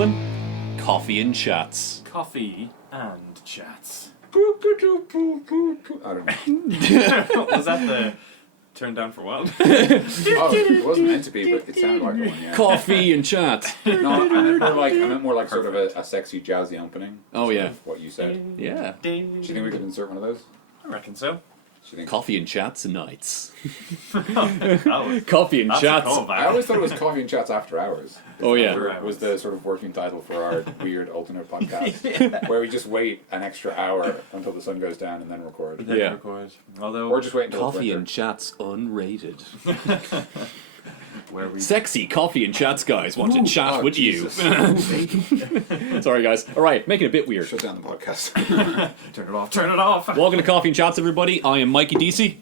gentlemen, Coffee and Chats. Coffee and chats. I don't know. Was that the turn down for what? Oh, it wasn't meant to be, but it sounded like one, yeah. Coffee and Chats. No, I meant more like sort of a sexy, jazzy opening. Oh, yeah. What you said. Yeah. Do you think we could insert one of those? I reckon so. Do you think? Coffee and Chats nights. Oh, Coffee and that's Chats. a callback. I always thought it was Coffee and Chats After Hours. Oh, yeah. After Hours. Was the sort of working title for our weird alternate podcast, where we just wait an extra hour until the sun goes down and then record. Then Yeah. record. Although, Or just wait until Coffee it's and winter. Chats unrated. where we Sexy Coffee and Chats guys want to chat Oh, with Jesus. you. Sorry, guys. All right, making it a bit weird. Shut down the podcast. turn it off. Turn it off. Welcome to Coffee and Chats, everybody. I am Mikey DC,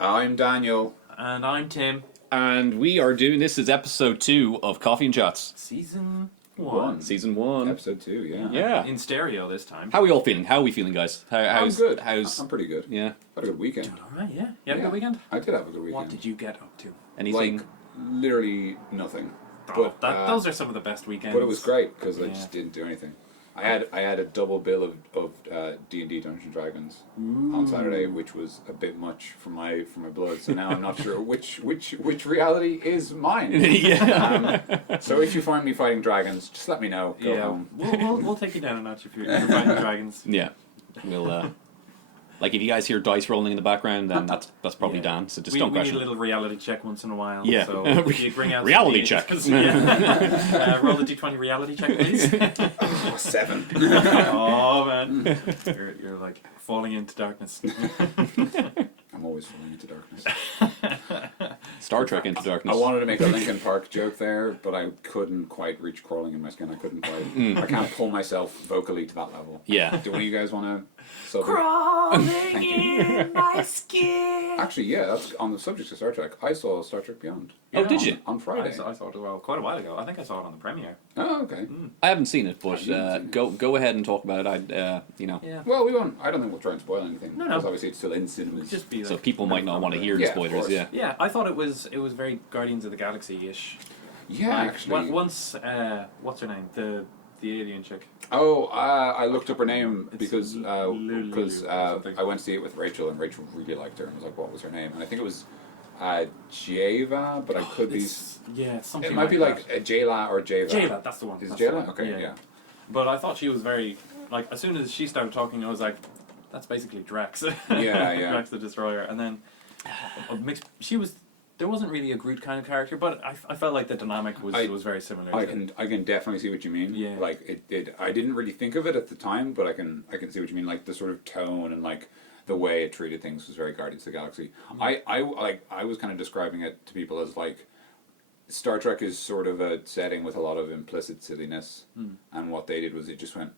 I'm Daniel. And I'm Tim. and we are doing this is episode 2 of Coffee and Chats, Season One. 1. season 1. Episode 2, yeah. Yeah. In stereo this time. How are we all feeling? How are we feeling, guys? I'm How's good. How's I'm pretty good. yeah? Had a good weekend. Doing alright, yeah. You had a good weekend? I did have a good weekend. What did you get up to? Anything? Like, literally nothing. Oh, But, those are some of the best weekends. But it was great because I Yeah. just didn't do anything. I had a double bill of D&D Dungeons and Dragons on Saturday, which was a bit much for my blood. So now I'm not sure which reality is mine. Yeah. So if you find me fighting dragons, just let me know. Go Yeah, home. we'll take you down a notch if you're fighting dragons. Yeah. We'll like if you guys hear dice rolling in the background, then that's probably Yeah. Dan. So just we don't need a question. little reality check once in a while. Yeah. So if you bring out Reality some check. Yeah. Roll the d20 reality check, please. Oh, 7. Oh man, you're like falling into darkness. I'm always falling into darkness. Star Trek Into Darkness. I wanted to make a Linkin Park joke there, but I couldn't quite reach crawling in my skin. I couldn't quite. I can't pull myself vocally to that level. Yeah. Do one of you guys want to? Crawling in my skin. Actually, yeah. That's on the subject of Star Trek. I saw Star Trek Beyond. Oh, did you? On Friday? I saw it as well quite a while ago. I think I saw it on the premiere. Oh, okay. I haven't seen it, but You haven't seen go ahead and talk about it. You know, Yeah. Well, we won't. I don't think we'll try and spoil anything. No. Because obviously it's still in cinemas. Just be like, so people might not want to hear the Yeah, of spoilers. course. Yeah. Yeah, I thought it was very Guardians of the Galaxy-ish. Yeah, Like, actually. Once, what's her name? The alien chick. Oh, I looked up her name because Lulu or something. I went to see it with Rachel, and Rachel really liked her and was like, "What was her name?" And I think it was Java, but I could be. Yeah, something It might be like that. Jayla or Java. Jayla, that's the one. Is it that's the Jayla? one. Okay, yeah. But I thought she was very like as soon as she started talking, I was like, that's basically Drax. Yeah. Drax the Destroyer, and then she was. There wasn't really a Groot kind of character, but I felt like the dynamic was very similar. I to can definitely see what you mean. Yeah. Like it I didn't really think of it at the time, but I can see what you mean. Like the sort of tone and like the way it treated things was very Guardians of the Galaxy. I was kind of describing it to people as like Star Trek is sort of a setting with a lot of implicit silliness, and what they did was it just went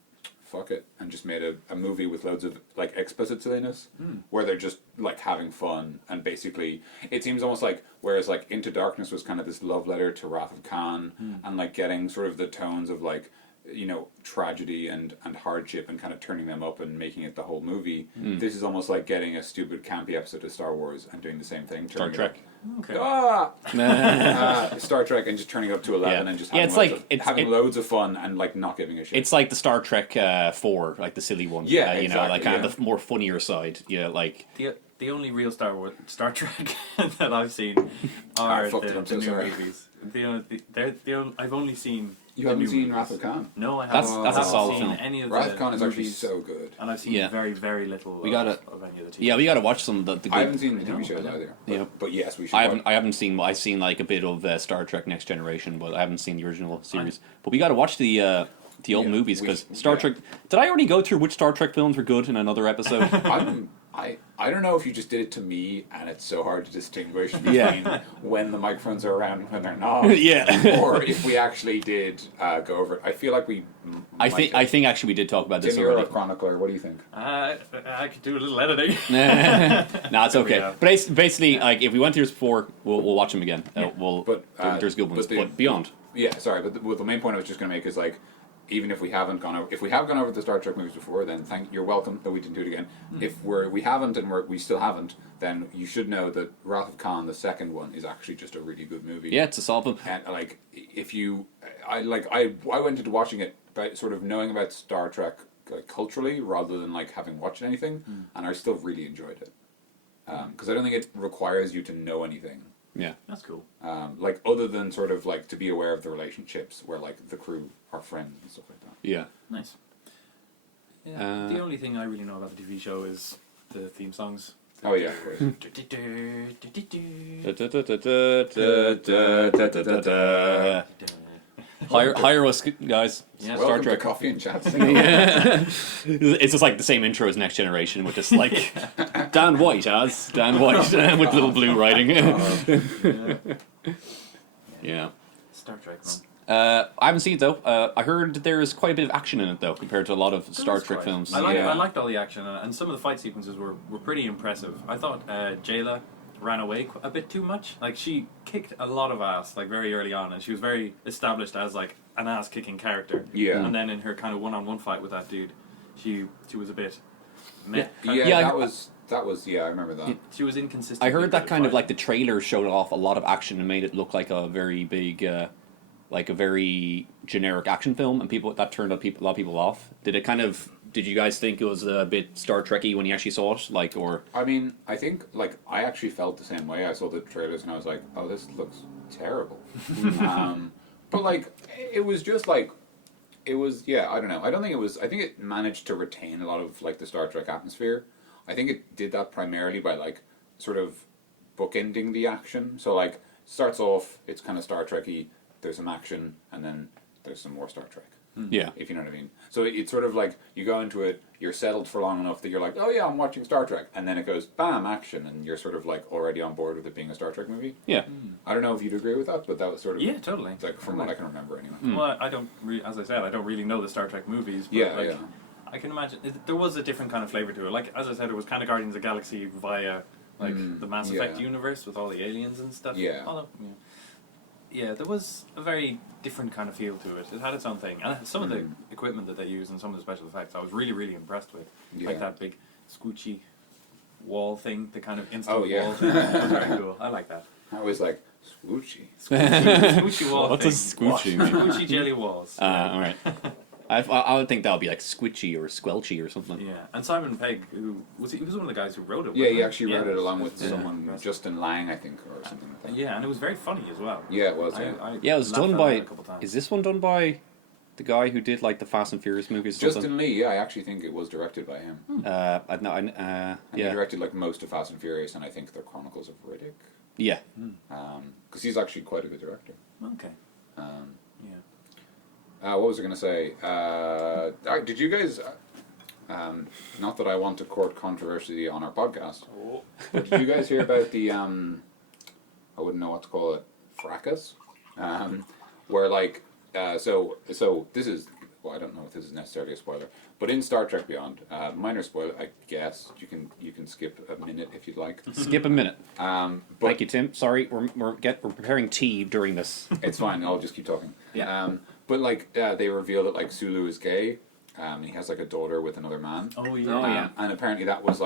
fuck it and just made a movie with loads of like explicit silliness where they're just like having fun, and basically it seems almost like whereas like Into Darkness was kind of this love letter to Wrath of Khan and like getting sort of the tones of like, you know, tragedy and hardship and kind of turning them up and making it the whole movie. This is almost like getting a stupid campy episode of Star Wars and doing the same thing. Star turning it Trek. Okay. Star Trek and just turning it up to 11 Yeah. and just Yeah, having, it's having it- loads of fun and like not giving a shit. It's like the Star Trek 4, like the silly one. Yeah, you know, like exactly, kind of the more funnier side. Yeah, like The only real Star Trek that I've seen are fucked it, I'm the so new sorry. movies. I've only seen. You the haven't new seen movies. Wrath of Khan? No, I That's- haven't. that's a I haven't solid seen film. any of Wrath the of Khan is actually movies, so good. and I've seen Yeah. very, very little We gotta- of any of the TV. yeah, we got to watch some of the good. I haven't seen the No, TV shows I don't. either. Yeah. But yes, we should. I haven't seen. I've seen like a bit of Star Trek Next Generation, but I haven't seen the original series. But we got to watch the old Yeah, movies we because should- Star yeah. Trek. Did I already go through which Star Trek films were good in another episode? I don't know if you just did it to me and it's so hard to distinguish between Yeah. when the microphones are around and when they're not. Yeah. Or if we actually did go over it. I feel like we. I think actually we did talk about this Tim, you're a already. chronicler. What do you think? I could do a little editing. No, it's okay. Yeah. But basically, like if we went through this before, we'll watch them again. Yeah. We'll. But, there's good ones, but but beyond. Yeah, sorry, but the main point I was just going to make is like, even if we haven't gone over, if we have gone over the Star Trek movies before, then you're welcome that we didn't do it again. If we haven't and we still haven't, then you should know that Wrath of Khan, the second one, is actually just a really good movie. Yeah, it's a solid. And like, if you, I went into watching it by sort of knowing about Star Trek culturally rather than like having watched anything, and I still really enjoyed it because I don't think it requires you to know anything. Yeah, That's cool. Like other than sort of like to be aware of the relationships where like the crew are friends and stuff like that. yeah. Nice. Yeah. The only thing I really know about the TV show is the theme songs. Oh yeah, of course. Hire us, guys. Yeah. Star Welcome Trek. to Coffee and Chat. Yeah. It's just like the same intro as Next Generation with this like Dan White with little blue writing. Yeah. Star Trek, man. I haven't seen it though. I heard there's quite a bit of action in it though, compared to a lot of Star Trek films. I liked all the action, and some of the fight sequences were pretty impressive. I thought Jayla ran away a bit too much. Like, she kicked a lot of ass, like, very early on, and she was very established as, like, an ass-kicking character. Yeah. And then in her kind of one-on-one fight with that dude, she was a bit meh. Yeah, that was I remember that. She was inconsistent. I heard that kind of like the trailer showed off a lot of action and made it look like a very big, like a very generic action film, and that turned a lot of people off. Did you guys think it was a bit Star Trek-y when you actually saw it? Like, or I mean, I think like I actually felt the same way. I saw the trailers and I was like, "Oh, this looks terrible." But like, it was just like, it was. Yeah, I don't know. I don't think it was. I think it managed to retain a lot of like the Star Trek atmosphere. I think it did that primarily by like sort of bookending the action. So like, starts off, it's kind of Star Trek-y. There's some action, and then there's some more Star Trek. yeah, If you know what I mean. So it's sort of like you go into it, you're settled for long enough that you're like, oh yeah, I'm watching Star Trek, and then it goes bam, action, and you're sort of like already on board with it being a Star Trek movie. yeah. I don't know if you'd agree with that, but that was sort of totally. like from what I can remember anyway. Well, I don't. As I said, I don't really know the Star Trek movies. But Yeah, like, yeah. I can imagine there was a different kind of flavor to it. Like, as I said, it was kind of Guardians of the Galaxy via like the Mass Effect yeah. universe with all the aliens and stuff. Yeah. Yeah, there was a very different kind of feel to it. It had its own thing, and some of the equipment that they used and some of the special effects, I was really, really impressed with. Yeah. Like that big squoochy wall thing, the kind of instant Oh, yeah. wall thing. That was very cool. I like that. I was like, swoochy. Squoochy wall What's a thing. squoochy mean? Squoochy jelly walls. All right. I would think that would be like squitchy or squelchy or something. Yeah, and Simon Pegg, he was one of the guys who wrote it. Yeah, wasn't he actually wrote it along Yeah. with Yeah. someone, Justin Lang, I think, or something like that. Yeah, and it was very funny as well. Yeah, it was. Yeah. Yeah, it was laughed done out by. loud a couple times. Is this one done by the guy who did like the Fast and Furious movies? Or something? Justin Lee, yeah, I actually think it was directed by him. And He yeah, directed like most of Fast and Furious, and I think the Chronicles of Riddick. yeah. Because he's actually quite a good director. Okay. Yeah. What was I going to say? Did you guys? Not that I want to court controversy on our podcast, but did you guys hear about the? I wouldn't know what to call it. Fracas, where like so this is. Well, I don't know if this is necessarily a spoiler, but in Star Trek Beyond, minor spoiler, I guess you can skip a minute if you'd like. Skip a minute. But Thank you, Tim. Sorry, we're preparing tea during this. it's fine. I'll just keep talking. Yeah. But like they reveal that like Sulu is gay. He has like a daughter with another man. Oh yeah. And apparently that was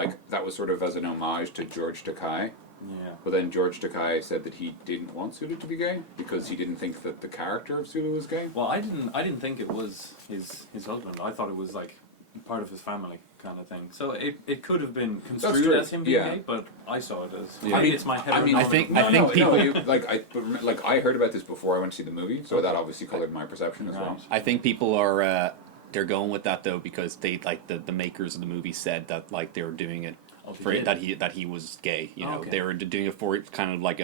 sort of as an homage to George Takei. Yeah. But then George Takei said that he didn't want Sulu to be gay because he didn't think that the character of Sulu was gay. Well, I didn't think it was his husband. I thought it was like part of his family kind of thing. So it could have been construed true. as him being Yeah. gay, but I saw it as Yeah. maybe it's my heteronormative. I think No, people- I heard about this before I went to see the movie, so that obviously colored my perception as well. Right. I think people are they're going with that though because they like the makers of the movie said that like they were doing it Oh, they for did? that he was gay. You know, Okay. they were doing it for kind of like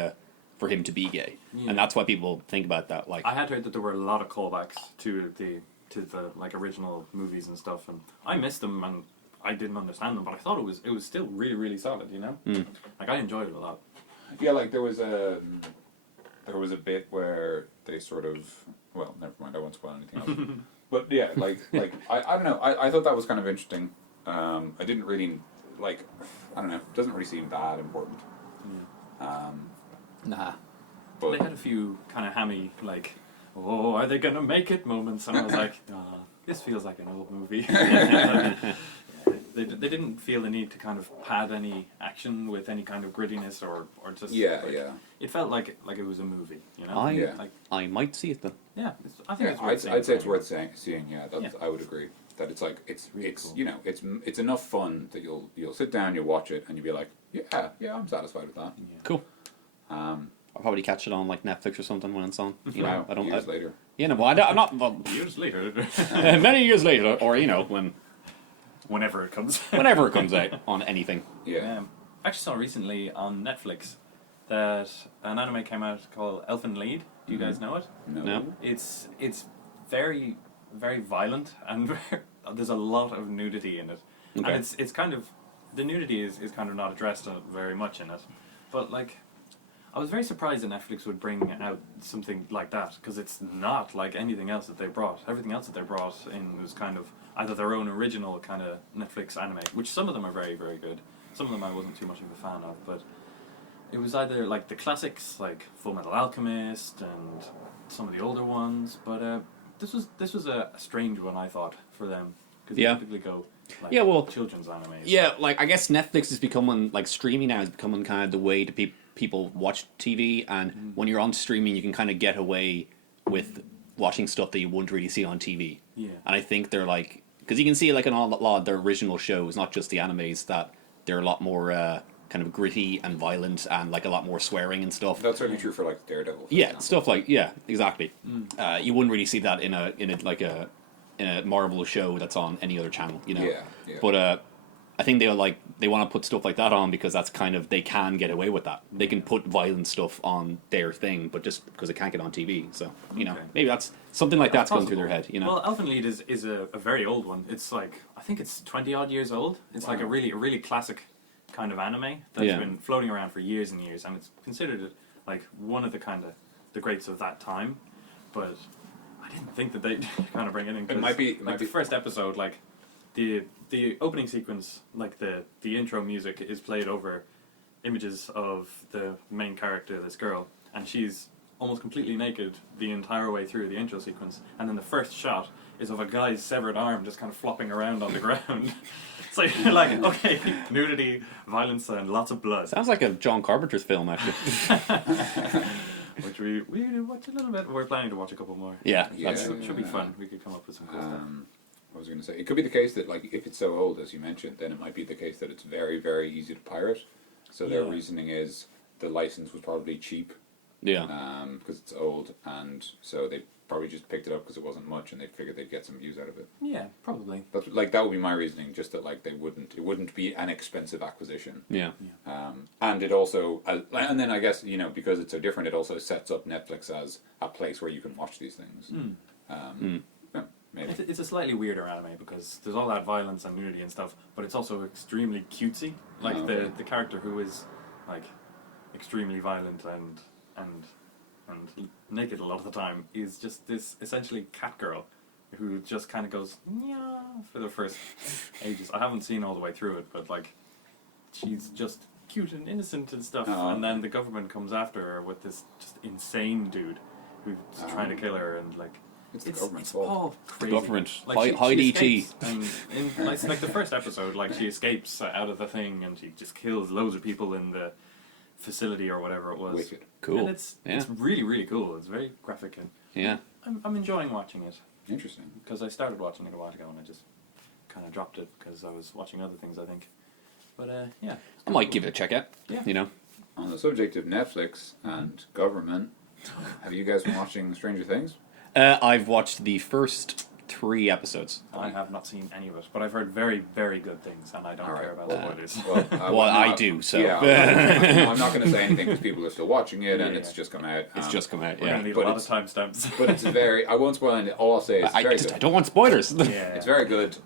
for him to be gay, Yeah. and that's why people think about that. Like, I had heard that there were a lot of callbacks to the like original movies and stuff, and I missed them and I didn't understand them, but I thought it was still really, really solid. You know, like I enjoyed it a lot. Yeah, like there was a bit where they sort of, well, never mind, I won't spoil anything else. But yeah, like I don't know, I thought that was kind of interesting. I didn't really like, I don't know, it doesn't really seem that important. nah. They But had a few kind of hammy like, oh, are they gonna make it moments, and I was like, this feels like an old movie. They didn't feel the need to kind of pad any action with any kind of grittiness or just It felt like it was a movie, you know. I might see it then. Yeah, I think it's worth I'd say it's worth seeing. Yeah, I would agree that it's like it's really it's cool. you know it's enough fun that you'll sit down, you'll watch it, and you'll be like, yeah, I'm satisfied with that. Yeah. Cool. I'll probably catch it on like Netflix or something when it's on. You know, Wow, years later. Yeah, no, well, I'm not. Well, Years later, many years later, or you know, whenever it comes. whenever it comes out on anything. Yeah. I actually saw recently on Netflix that an anime came out called Elfen Lied. Do you guys know it? No. It's very, very violent, and there's a lot of nudity in it. Okay. And it's kind of, the nudity is kind of not addressed very much in it. But like, I was very surprised that Netflix would bring out something like that, because it's not like anything else that they brought. Everything else that they brought in was kind of either their own original kind of Netflix anime, which some of them are very, very good. Some of them I wasn't too much of a fan of, but it was either like the classics, like Full Metal Alchemist, and some of the older ones. But this was a strange one, I thought, for them, because they typically go like children's animes. Yeah, like I guess Netflix is becoming like streaming now is becoming kind of the way to people watch TV, and when you're on streaming, you can kind of get away with watching stuff that you wouldn't really see on TV. Yeah. And I think they're like, because you can see like in a lot of their original shows, not just the animes, that they're a lot more kind of gritty and violent and like a lot more swearing and stuff. That's certainly true for like Daredevil. For Yeah, example. stuff like exactly. You wouldn't really see that in a Marvel show that's on any other channel, you know. Yeah. But I think they want to put stuff like that on because that's kind of, they can get away with that. They can put violent stuff on their thing, but just because it can't get on TV. So, you know, maybe that's something like that's going through their head, you know. Well, Elfen Lied is a very old one. It's like, I think it's 20 odd years old. It's like a really classic kind of anime that's been floating around for years and years, and it's considered like one of the greats of that time. But I didn't think that they'd kind of bring it in. It might be the first episode, like the opening sequence, like the intro music is played over images of the main character, this girl, and she's almost completely naked the entire way through the intro sequence, and then the first shot is of a guy's severed arm just kind of flopping around on the ground. So you're like, okay, nudity, violence, and lots of blood. Sounds like a John Carpenter's film, actually. Which we watch a little bit. We're planning to watch a couple more. Yeah. Should be fun. We could come up with some cool stuff. I was going to say, it could be the case that, like, if it's so old, as you mentioned, then it might be the case that it's very, very easy to pirate. So their reasoning is the license was probably cheap. Yeah. Because it's old, and so they probably just picked it up because it wasn't much, and they figured they'd get some views out of it. Yeah, probably. That's, like, that would be my reasoning, just that, like, it wouldn't be an expensive acquisition. Yeah. And it also, and then I guess, you know, because it's so different, it also sets up Netflix as a place where you can watch these things. Yeah, maybe. It's a slightly weirder anime because there's all that violence and nudity and stuff, but it's also extremely cutesy. Like the character who is like extremely violent and naked a lot of the time is just this essentially cat girl who just kind of goes yeah for the first ages. I haven't seen all the way through it, but like she's just cute and innocent and stuff, and then the government comes after her with this just insane dude who's trying to kill her, and like It's the government's fault. all crazy. Government. Like Hide she ET. escapes, and in like the first episode, like she escapes out of the thing and she just kills loads of people in the facility or whatever it was. Wicked. Cool. And it's really, really cool. It's very graphic, and Yeah. I'm enjoying watching it Interesting. because I started watching it a while ago and I just kind of dropped it because I was watching other things, I think. But yeah, I might give it a check out. Yeah. You know. On the subject of Netflix and government, have you guys been watching Stranger Things? I've watched the first 3 episodes. I have not seen any of it, but I've heard very, very good things, and I don't care about spoilers. Well, I do, so. Yeah, I'm not going to say anything because people are still watching it, and it's just come out. It's just come out, We're yeah. gonna need a But lot of timestamps. But it's very. I won't spoil anything. All I'll say is it's very good. I don't want spoilers. Yeah. It's very good.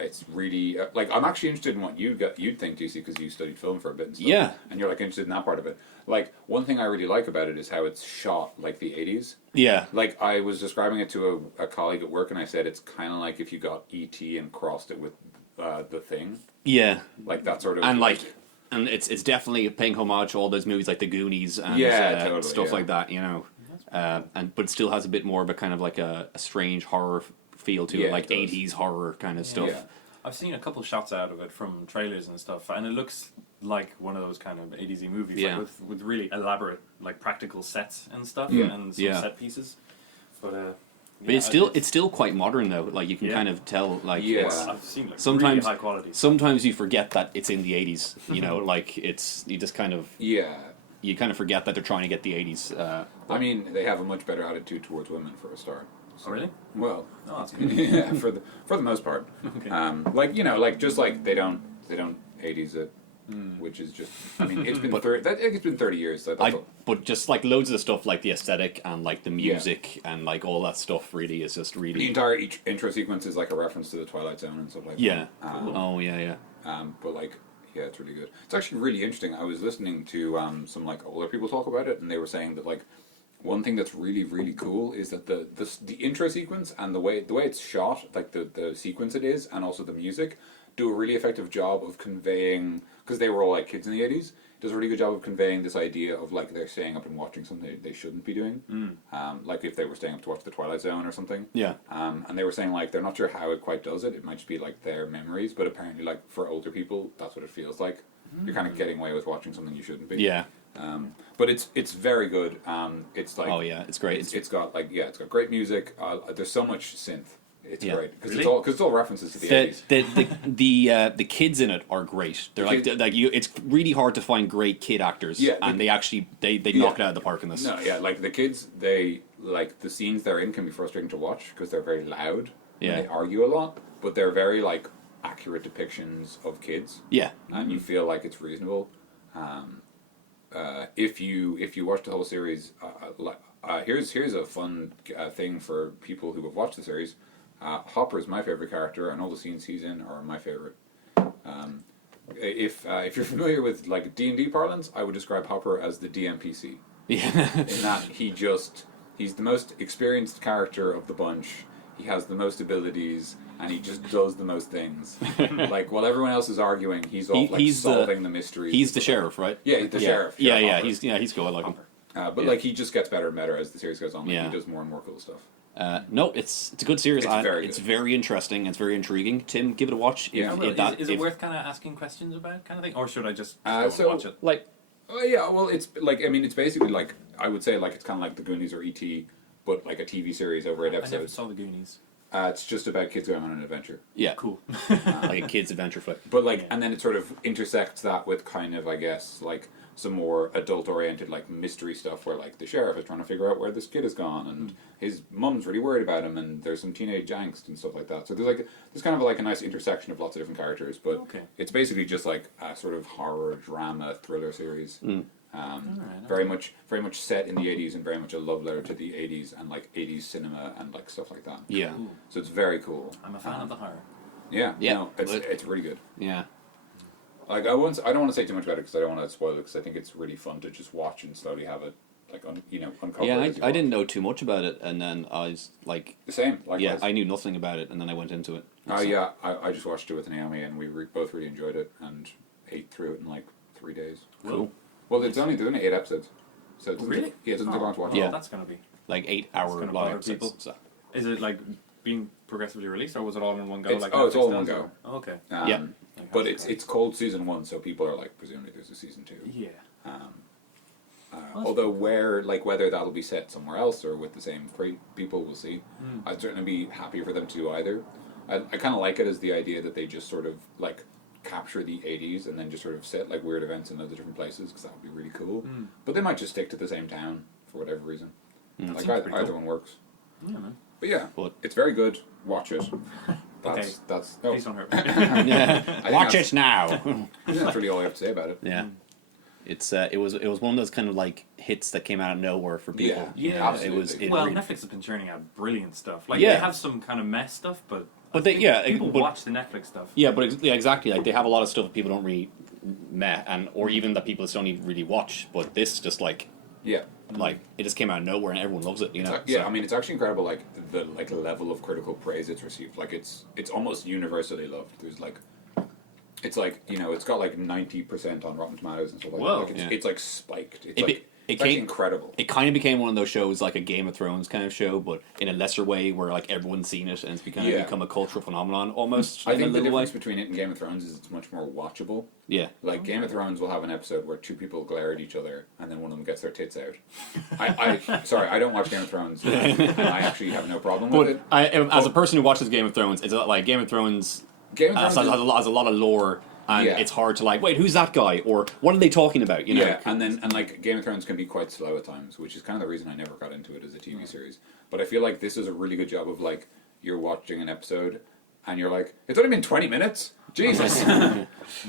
It's really like I'm actually interested in what you'd think, DC, because you studied film for a bit and stuff. Yeah. And you're like interested in that part of it. Like one thing I really like about it is how it's shot like the 80s. Yeah. Like I was describing it to a colleague at work, and I said it's kind of like if you got E.T. and crossed it with The Thing. Yeah. Like that sort of. And and it's definitely paying homage to all those movies like The Goonies and totally, stuff like that, you know. But it still has a bit more of a kind of like a strange horror feel to Yeah, it, like it does. 80s horror kind of stuff. Yeah. I've seen a couple shots out of it from trailers and stuff, and it looks like one of those kind of 80s-y movies, Yeah. like with really elaborate, like practical sets and stuff, Yeah. and some Yeah. set pieces. But But it's still quite modern though. Like you can Yeah. kind of tell. Like Yeah. it's, I've seen like sometimes- really high quality. sometimes you forget that it's in the 80s. You know, like you just kind of you kind of forget that they're trying to get the 80s. I mean, they have a much better attitude towards women for a start. Oh, really? Well, Oh, that's good. yeah, for the most part. Okay. Like just like they don't 80s it, which is just. I mean, it's been But- 30 years. So that's But just like loads of the stuff, like the aesthetic and like the music and like all that stuff, really is just the really. entire intro sequence is like a reference to the Twilight Zone and stuff like Yeah. that. Oh yeah. But like, yeah, it's really good. It's actually really interesting. I was listening to some like older people talk about it, and they were saying that like one thing that's really really cool is that the intro sequence and the way it's shot, like the sequence it is, and also the music, do a really effective job of conveying, because they were all like kids in the 80s. Does a really good job of conveying this idea of like they're staying up and watching something they shouldn't be doing. Like if they were staying up to watch the Twilight Zone or something. Yeah. And they were saying like they're not sure how it quite does it. It might just be like their memories, but apparently like for older people, that's what it feels like. You're kind of getting away with watching something you shouldn't be. Yeah. But it's very good. It's like Oh yeah, it's great. it's got like it's got great music. There's so much synth. It's Yeah. great because Really? it's all references to the The 80s. the kids in it are great. They're The like kids- like you. It's really hard to find great kid actors. Yeah, and they actually they Yeah. knock it out of the park in this. No, yeah, like the kids, they like the scenes they're in can be frustrating to watch because they're very loud. Yeah. And they argue a lot, but they're very like accurate depictions of kids, Yeah. and you feel like it's reasonable. If you watch the whole series, here's a fun thing for people who have watched the series. Hopper is my favorite character, and all the scenes he's in are my favorite. If you're familiar with like D&D parlance, I would describe Hopper as the DMPC. Yeah. In that he's the most experienced character of the bunch. He has the most abilities, and he just does the most things. Like while everyone else is arguing, he's off like he's solving the mysteries. He's the sheriff, right? Yeah, the sheriff. Yeah, Sheriff Hopper. he's cool. I like him. But Yeah. like he just gets better and better as the series goes on. Like, Yeah. he does more and more cool stuff. No, it's a good series. It's very It's good. very interesting. It's very intriguing. Tim, give it a watch. Yeah. I will. Is it if- worth kind of asking questions about kind of thing, or should I just go so- and watch it? like? Oh yeah, well it's like I mean it's basically like I would say like it's kind of like the Goonies or E.T. but like a TV series over 8 I never episodes. saw the Goonies. It's just about kids going on an adventure. Yeah, Cool. like a kid's adventure flick. But like, Yeah. and then it sort of intersects that with kind of, I guess, like some more adult-oriented, like mystery stuff, where like the sheriff is trying to figure out where this kid has gone, and his mum's really worried about him, and there's some teenage angst and stuff like that. So there's kind of like a nice intersection of lots of different characters, but Okay. it's basically just like a sort of horror drama thriller series. Alright, Very much set in the 80s and very much a love letter to the 80s and like 80s cinema and like stuff like that. Yeah, Cool. So it's very cool. I'm a fan of the horror. Yeah, Yeah. no, it's really good. yeah. Like I don't want to say too much about it because I don't want to spoil it because I think it's really fun to just watch and slowly have it like uncover. Yeah, it as you I watch. didn't know too much about it, and then I was like, The same. Likewise. yeah, I knew nothing about it, and then I went into it. Oh yeah, I just watched it with Naomi and we both really enjoyed it and ate through it in like 3 days. Cool. Well, there's only 8 episodes, so it doesn't Really? yeah, it doesn't take long to watch. Yeah. Well, that's gonna be. Like 8 hour gonna long bother episodes. people. So. Is it like being progressively released, or was it all in one go? It's- like oh, it's Netflix all in one does, go. or- Oh, okay. Yeah. Like But House of it's called season 1, so people are like presumably there's a season 2. Cards. Yeah. Although whether that'll be set somewhere else or with the same people, we'll see. I'd certainly be happy for them to do either. I kind of like it as the idea that they just sort of like capture the 80s and then just sort of set like weird events in other different places because that would be really cool. But they might just stick to the same town for whatever reason. Like Seems pretty either cool. one works. Yeah, man. But yeah, But- it's very good. Watch it. Okay. That's Please don't hurt me. Yeah. think Watch that's- it now. I think that's really all I have to say about it. Yeah. It's it was one of those kind of like hits that came out of nowhere for people. Yeah, Yeah, absolutely. It was Well, really- Netflix has been churning out brilliant stuff. Like Yeah. they have some kind of mess stuff, but But I they- think yeah, people but- watch the Netflix stuff. Yeah, but yeah, exactly. Like they have a lot of stuff that people don't really met, and or even that people just don't even really watch. But this just like Yeah. it just came out of nowhere and everyone loves it. You know. Yeah, So- I mean, it's actually incredible. Like the level of critical praise it's received. Like it's almost universally loved. There's like, it's like it's got like 90% on Rotten Tomatoes and stuff like Whoa. that. Like Yeah. it's like spiked. It's It like It's actually incredible. It kind of became one of those shows like a Game of Thrones kind of show, but in a lesser way, where like everyone's seen it and it's become a cultural phenomenon almost. I think the difference between it and Game of Thrones is it's much more watchable. Yeah. Like Game of Thrones will have an episode where two people glare at each other and then one of them gets their tits out. I don't watch Game of Thrones and I actually have no problem with it. As a person who watches Game of Thrones, it's like Game of Thrones has a lot of lore. And it's hard to like, wait, who's that guy? Or what are they talking about? You know? Yeah, and like Game of Thrones can be quite slow at times, which is kind of the reason I never got into it as a TV series. But I feel like this is a really good job of like you're watching an episode and you're like, it's only been 20 minutes, Jesus,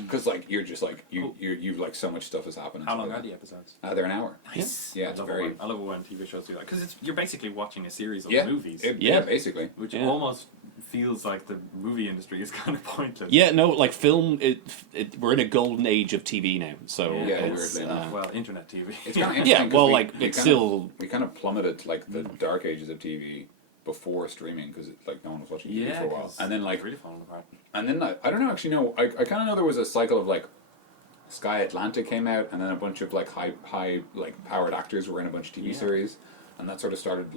because like you're just like you've like so much stuff has happened. How long are the episodes? They're an hour. Nice. Yeah, it's very. I love it when TV shows do that because you're basically watching a series of movies. Basically, which almost feels like the movie industry is kind of pointless. Yeah, no, like film. We're in a golden age of TV now. So weirdly enough. Well, internet TV. It's kind of interesting. It's still we kind of plummeted like the dark ages of TV before streaming because like no one was watching TV for a while, and then like really falling apart. And then I don't know actually no I kind of know there was a cycle of like Sky Atlantic came out and then a bunch of like high like powered actors were in a bunch of TV series. And that sort of started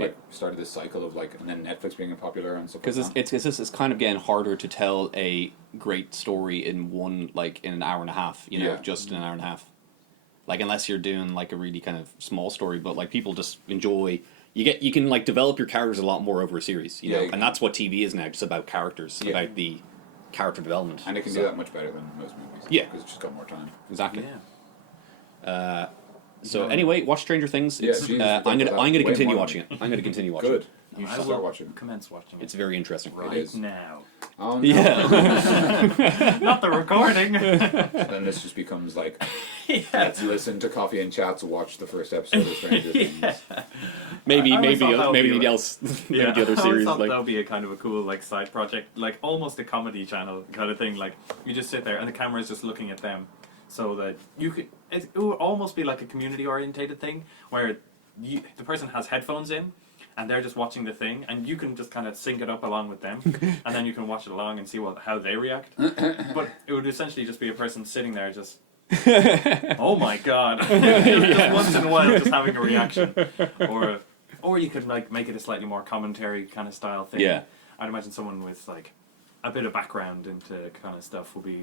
this cycle of like, and then Netflix being popular and stuff. Because it's kind of getting harder to tell a great story in an hour and a half. You know, just in an hour and a half. Like unless you're doing like a really kind of small story, but like people just enjoy. You can like develop your characters a lot more over a series. You know, and that's what TV is now, just about characters, about the character development. And it can do that much better than most movies. Yeah, because it's just got more time. Exactly. Yeah. So anyway, watch Stranger Things. I'm gonna continue watching it. I'm gonna continue watching it. You should start watching. Commence watching it. It's very interesting. Right now. Oh no! Yeah. Not the recording. Then this just becomes like, let's listen to Coffee and Chats, watch the first episode of Stranger Things. Maybe the else. Maybe the other series. I thought that would be a kind of a cool like side project, like almost a comedy channel kind of thing. Like you just sit there and the camera is just looking at them. So that you could, it would almost be like a community-orientated thing where the person has headphones in and they're just watching the thing and you can just kind of sync it up along with them and then you can watch it along and see how they react. But it would essentially just be a person sitting there just, oh my god, just once in a while just having a reaction. Or you could like make it a slightly more commentary kind of style thing. Yeah. I'd imagine someone with like a bit of background into kind of stuff would be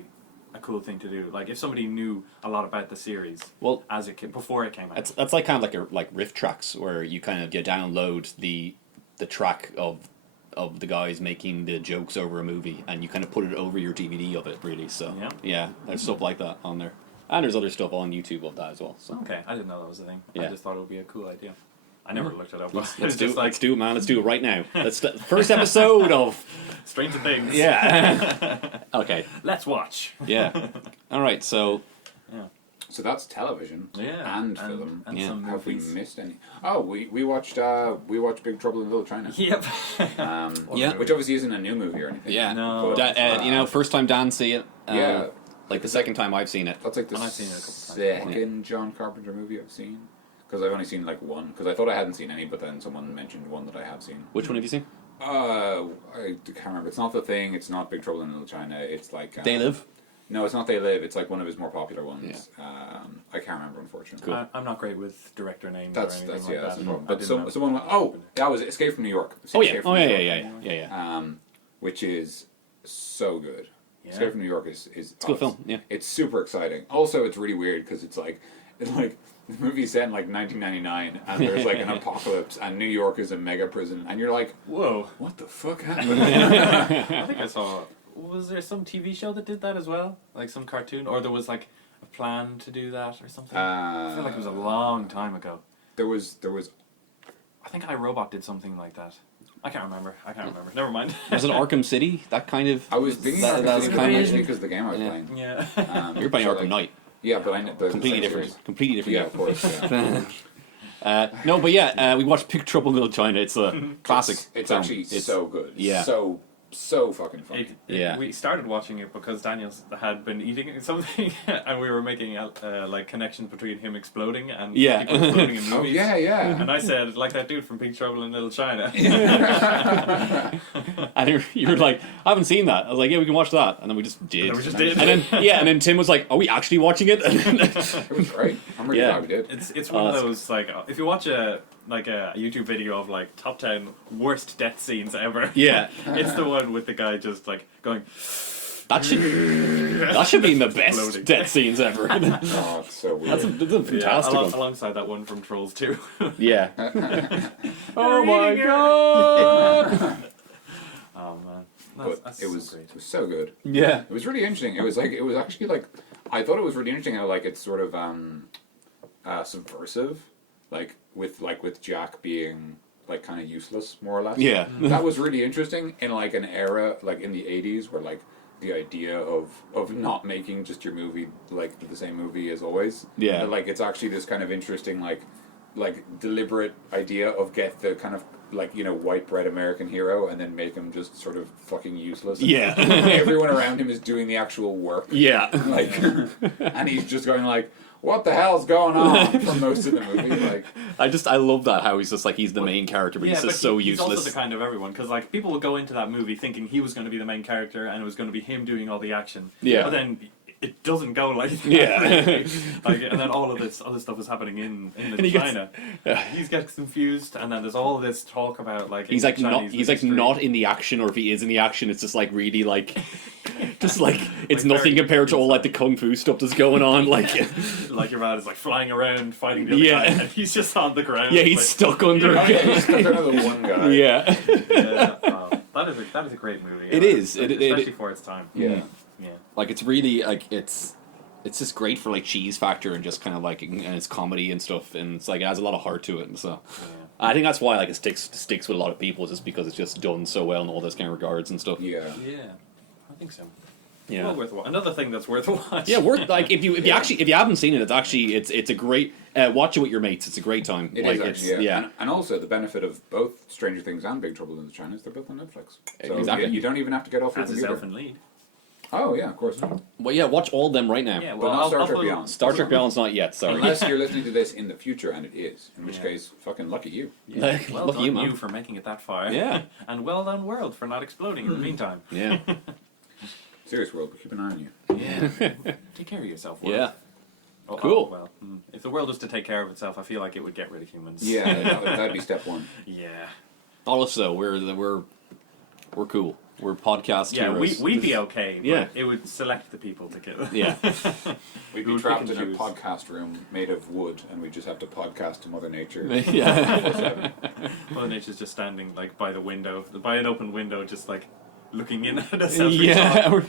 a cool thing to do. Like if somebody knew a lot about the series, before it came out. That's like kind of like riff tracks where you kind of download the track of the guys making the jokes over a movie and you kind of put it over your DVD of it really. So there's stuff like that on there, and there's other stuff on YouTube of that as well. So okay, I didn't know that was a thing. Yeah. I just thought it would be a cool idea. I never looked it up. Let's do it, man. Let's do it right now. First episode of Stranger Things. Yeah. Okay. Let's watch. Yeah. All right. So. Yeah. So that's television and film. And some Have we movies. missed any? Oh, we watched Big Trouble in Little China. Yep. Which obviously isn't a new movie or anything. Yeah. No. But, first time Dan see it. Yeah. Like the second time I've seen it. That's like the I've seen it a couple times. second John Carpenter movie I've seen. Because I've only seen like one. Because I thought I hadn't seen any, but then someone mentioned one that I have seen. Which one have you seen? I can't remember. It's not The Thing. It's not Big Trouble in Little China. It's like They Live? No, it's not They Live. It's like one of his more popular ones. I can't remember, unfortunately. Cool. I'm not great with director names That's or anything that's like that's that. the problem. But someone went, that was Escape from New York. Oh Escape from New York. yeah. Which is so good. Yeah. Escape from New York is It's a good film. Yeah. It's super exciting. Also, it's really weird because it's like the movie's set in like 1999, and there's like an apocalypse, and New York is a mega prison, and you're like, Whoa. what the fuck happened? I think I saw. Was there some TV show that did that as well? Like some cartoon, or there was like a plan to do that or something? I feel like it was a long time ago. There was. I think iRobot did something like that. I can't remember. Never mind. Was it Arkham City? That kind of. I was thinking Arkham City actually because of the game I was playing. Yeah. You're playing so, Arkham Knight. Yeah, but I know Completely different. Completely different. Yeah, of course. Yeah. No, but we watched Big Trouble in Little China. It's a classic. It's film. actually so good. Yeah. So fucking funny. We started watching it because Daniel had been eating something, and we were making like connections between him exploding and people exploding in movies. Oh yeah. And I said, like that dude from Big Trouble in Little China. And you were like, I haven't seen that. I was like, yeah, we can watch that. And then we just did. And then we just did. And then Tim was like, are we actually watching it? It was great. I'm really glad we did. It's one of those like if you watch a YouTube video of like top 10 worst death scenes ever. Yeah. It's the one with the guy just like going. That should be in the best Exploding. death scenes ever. Oh, it's so weird. That's a fantastic one. Alongside that one from Trolls 2. Yeah. Oh my god. Oh man, But it was so good. Yeah. It was really interesting. It was actually like I thought it was really interesting how like it's sort of subversive, with Jack being like kind of useless more or less. Yeah. That was really interesting in like an era like in the 80s where like the idea of not making just your movie like the same movie as always. Yeah. But, like it's actually this kind of interesting like deliberate idea of get the kind of like white bread American hero and then make him just sort of fucking useless. Yeah. Everyone around him is doing the actual work. Yeah. Like, and he's just going like, "What the hell's going on?" for most of the movie. Like, I love that how he's just like he's the main character, but he's just so he's useless. also the kind of everyone because like people would go into that movie thinking he was going to be the main character and it was going to be him doing all the action. Yeah. But then it doesn't go like that. Yeah. Like, and then all of this other stuff is happening in he gets- China. He gets confused, and then there's all this talk about like He's like Chinese not not in the action, or if he is in the action, it's just like really like just like it's Like nothing very- compared to all like the kung fu stuff that's going on. Like like your man is like flying around fighting the other Yeah. guy, and he's just on the ground. yeah, he's like, stuck under. oh yeah, he's stuck under the one guy. Yeah. yeah, that is a great movie. It is. Especially for its time. Yeah. Yeah. Like it's really like it's just great for like cheese factor and just kind of like and it's comedy and stuff, and it's like it has a lot of heart to it, and so I think that's why like it sticks with a lot of people, just because it's just done so well in all those kind of regards and stuff. Yeah. Yeah, I think so. Yeah. Well worth another thing that's worth a watch. Yeah, worth like if you haven't seen it, it's a great watch it with your mates. It's a great time. It like is it's actually, yeah. And also the benefit of both Stranger Things and Big Trouble in China is they're both on Netflix. So Exactly. you don't even have to get off your As is computer. Elfen Lied. Oh yeah, of course. Well, yeah, watch all of them right now. Yeah, But well, not Star I'll Trek put- Beyond. Star Trek Beyond's not yet. Sorry. Unless you're listening to this in the future, and it is, in which Yeah. case, fucking lucky you. Yeah. Well Lucky done you, man. for making it that far. Yeah. And well done, world, for not exploding in the meantime. Yeah. Serious world, but keep an eye on you. Yeah. Take care of yourself, world. Yeah. Oh, Cool. Oh, well, if the world was to take care of itself, I feel like it would get rid of humans. Yeah, that'd be step one. Yeah. Also, we're cool. We're podcast Yeah, heroes. we'd be okay. But Yeah. it would select the people to kill. Yeah. We'd We be would trapped pick in and a choose. podcast room made of wood, and we just have to podcast to Mother Nature. Yeah. Mother Nature's just standing like by the window, by an open window, just like looking in at us. as we Yeah. talk.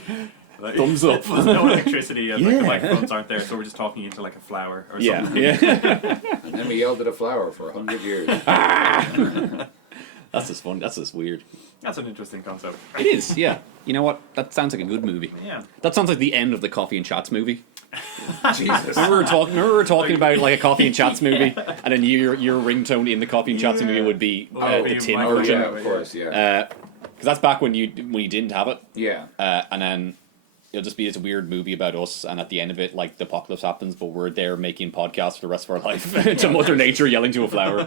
Like, Thumbs up. There's no electricity, and like, Yeah. the microphones aren't there, so we're just talking into like a flower or Yeah. something. Yeah. And then we yelled at a flower for 100 years. That's just fun. That's just weird. That's an interesting concept. It is. Yeah. You know what? That sounds like a good movie. Yeah. That sounds like the end of the Coffee and Chats movie. Jesus. Remember we were talking about like a Coffee and Chats movie, and then your ringtone in the Coffee and Chats movie would be Oh, the be tin Michael version. Yeah, of course, yeah. Because that's back when you didn't have it, Yeah. and then it'll just be this weird movie about us, and at the end of it, like the apocalypse happens, but we're there making podcasts for the rest of our life to Mother Nature yelling to a flower.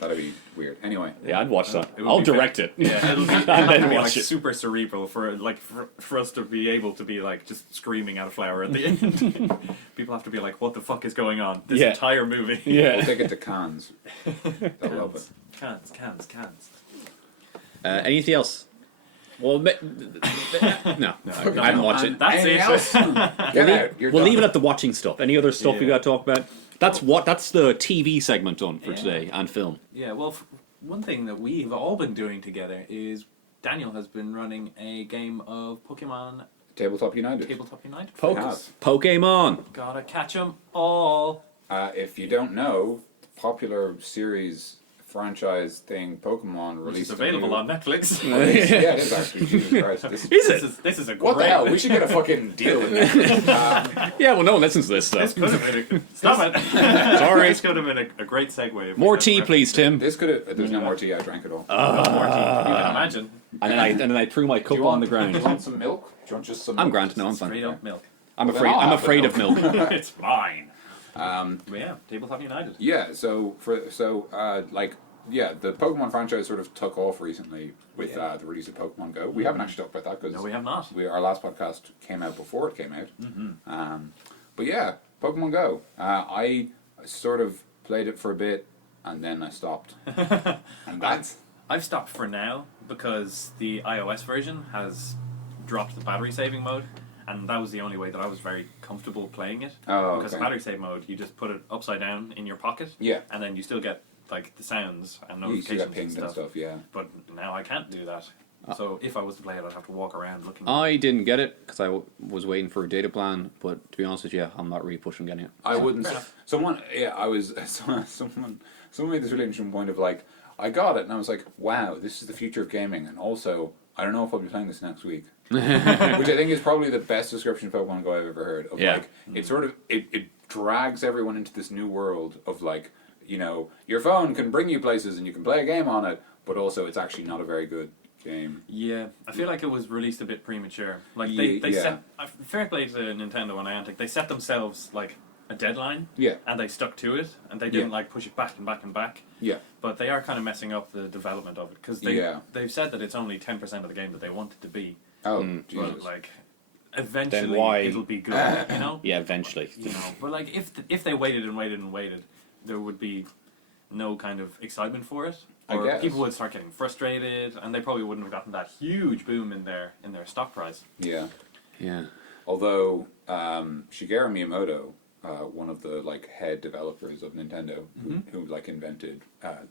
That'd be weird. Anyway. Yeah, I'd watch that. It would I'll be direct it. Yeah, it'll be, And it'll then have to be watch like it. super cerebral for us to be able to be like just screaming at a flower at the end. People have to be like, "What the fuck is going on?" This Yeah. entire movie. We'll Yeah. take it to Cannes. They'll love it. Cans. Anything else? Well, no, I haven't watched it. That's Anything it. else? Get out. You're We'll done. leave it at the watching stuff. Any other stuff we Yeah. got to talk about? That's the TV segment done for Yeah. today and film. Yeah, well, one thing that we've all been doing together is Daniel has been running a game of Pokemon Tabletop United. Tabletop United. Have. Pokemon. Gotta catch 'em all. If you don't know, the popular series franchise thing Pokemon Which released is available a new- on Netflix. Yeah, it is actually. Jesus Christ. This, Is it? This is a what the great- hell? We should get a fucking deal with this. Yeah, well, no one listens to this This stuff. could have been stop it. Sorry. This could have been a great segue. if we More hadn't tea, referenced please, it. Tim. This could have. There's no more tea. I drank it all. No more tea. You can imagine. And then I threw my cup on the Do you ground. want some milk? Do you want just some? I'm milk? grand. No, I'm fine. Straight up milk. I'm Well, afraid. then I'll I'm have the afraid of milk. It's mine. Um, But yeah, Tabletop United. Yeah, the Pokemon franchise sort of took off recently with Yeah. the release of Pokemon Go. We haven't actually talked about that because No, we have not. our last podcast came out before it came out. But yeah, Pokemon Go. I sort of played it for a bit, and then I stopped. And that's... I've stopped for now because the iOS version has dropped the battery saving mode, and that was the only way that I was very comfortable playing it. Oh, because okay. the battery save mode, you just put it upside down in your pocket, Yeah. and then you still get like the sounds and You still notifications get pinged and stuff, yeah. But now I can't do that. So if I was to play it, I'd have to walk around looking. I didn't get it because I was waiting for a data plan. But to be honest with you, I'm not really pushing getting it. I wouldn't. fair enough. Someone, yeah, I was. Someone made this really interesting point of like, I got it, and I was like, wow, this is the future of gaming, and also, I don't know if I'll be playing this next week, which I think is probably the best description of Pokemon Go I've ever heard. Of Yeah. like, it sort of it drags everyone into this new world of like, you know, your phone can bring you places and you can play a game on it, but also it's actually not a very good game. Yeah, I feel like it was released a bit premature. Like Ye- they yeah. set fair play to Nintendo and Niantic. They set themselves like a deadline, Yeah, and they stuck to it, and they didn't Yeah. like push it back and back and back. yeah, But they are kind of messing up the development of it because Yeah. they've said that it's only 10% of the game that they want it to be. oh, Mm. Jesus. But like, eventually why- it'll be good. You know. Yeah, eventually. You know. But like, if they waited and waited and waited, there would be no kind of excitement for it. I Or guess. people would start getting frustrated, and they probably wouldn't have gotten that huge boom in their stock price. Yeah. Yeah. Although Shigeru Miyamoto, one of the like head developers of Nintendo, who like invented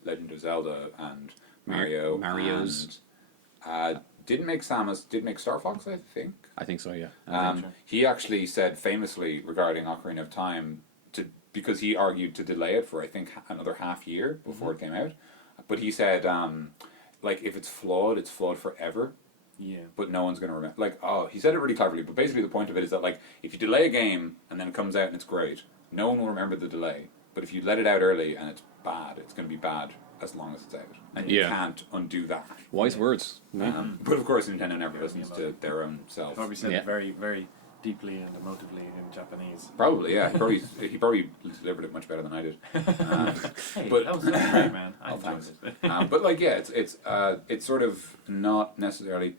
Legend of Zelda and Mario, Mario's. and, didn't make Samus, did make Star Fox, I think. I think so. Yeah. Sure. He actually said famously regarding Ocarina of Time because he argued to delay it for I think another half year before it came out. But he said, like, if it's flawed forever. Yeah. But no one's going to remember. Like, oh, he said it really cleverly. But basically, the point of it is that, like, if you delay a game and then it comes out and it's great, no one will remember the delay. But if you let it out early and it's bad, it's going to be bad as long as it's out, and you Yeah. can't undo that. Wise words. Yeah. But of course, Nintendo never listens to their own self. Probably said Yeah. it very, very deeply and emotively in Japanese. Probably, yeah. He probably delivered it much better than I did. Hey, But- that was great, man. I Oh, enjoyed thanks. it. But like, yeah, it's sort of not necessarily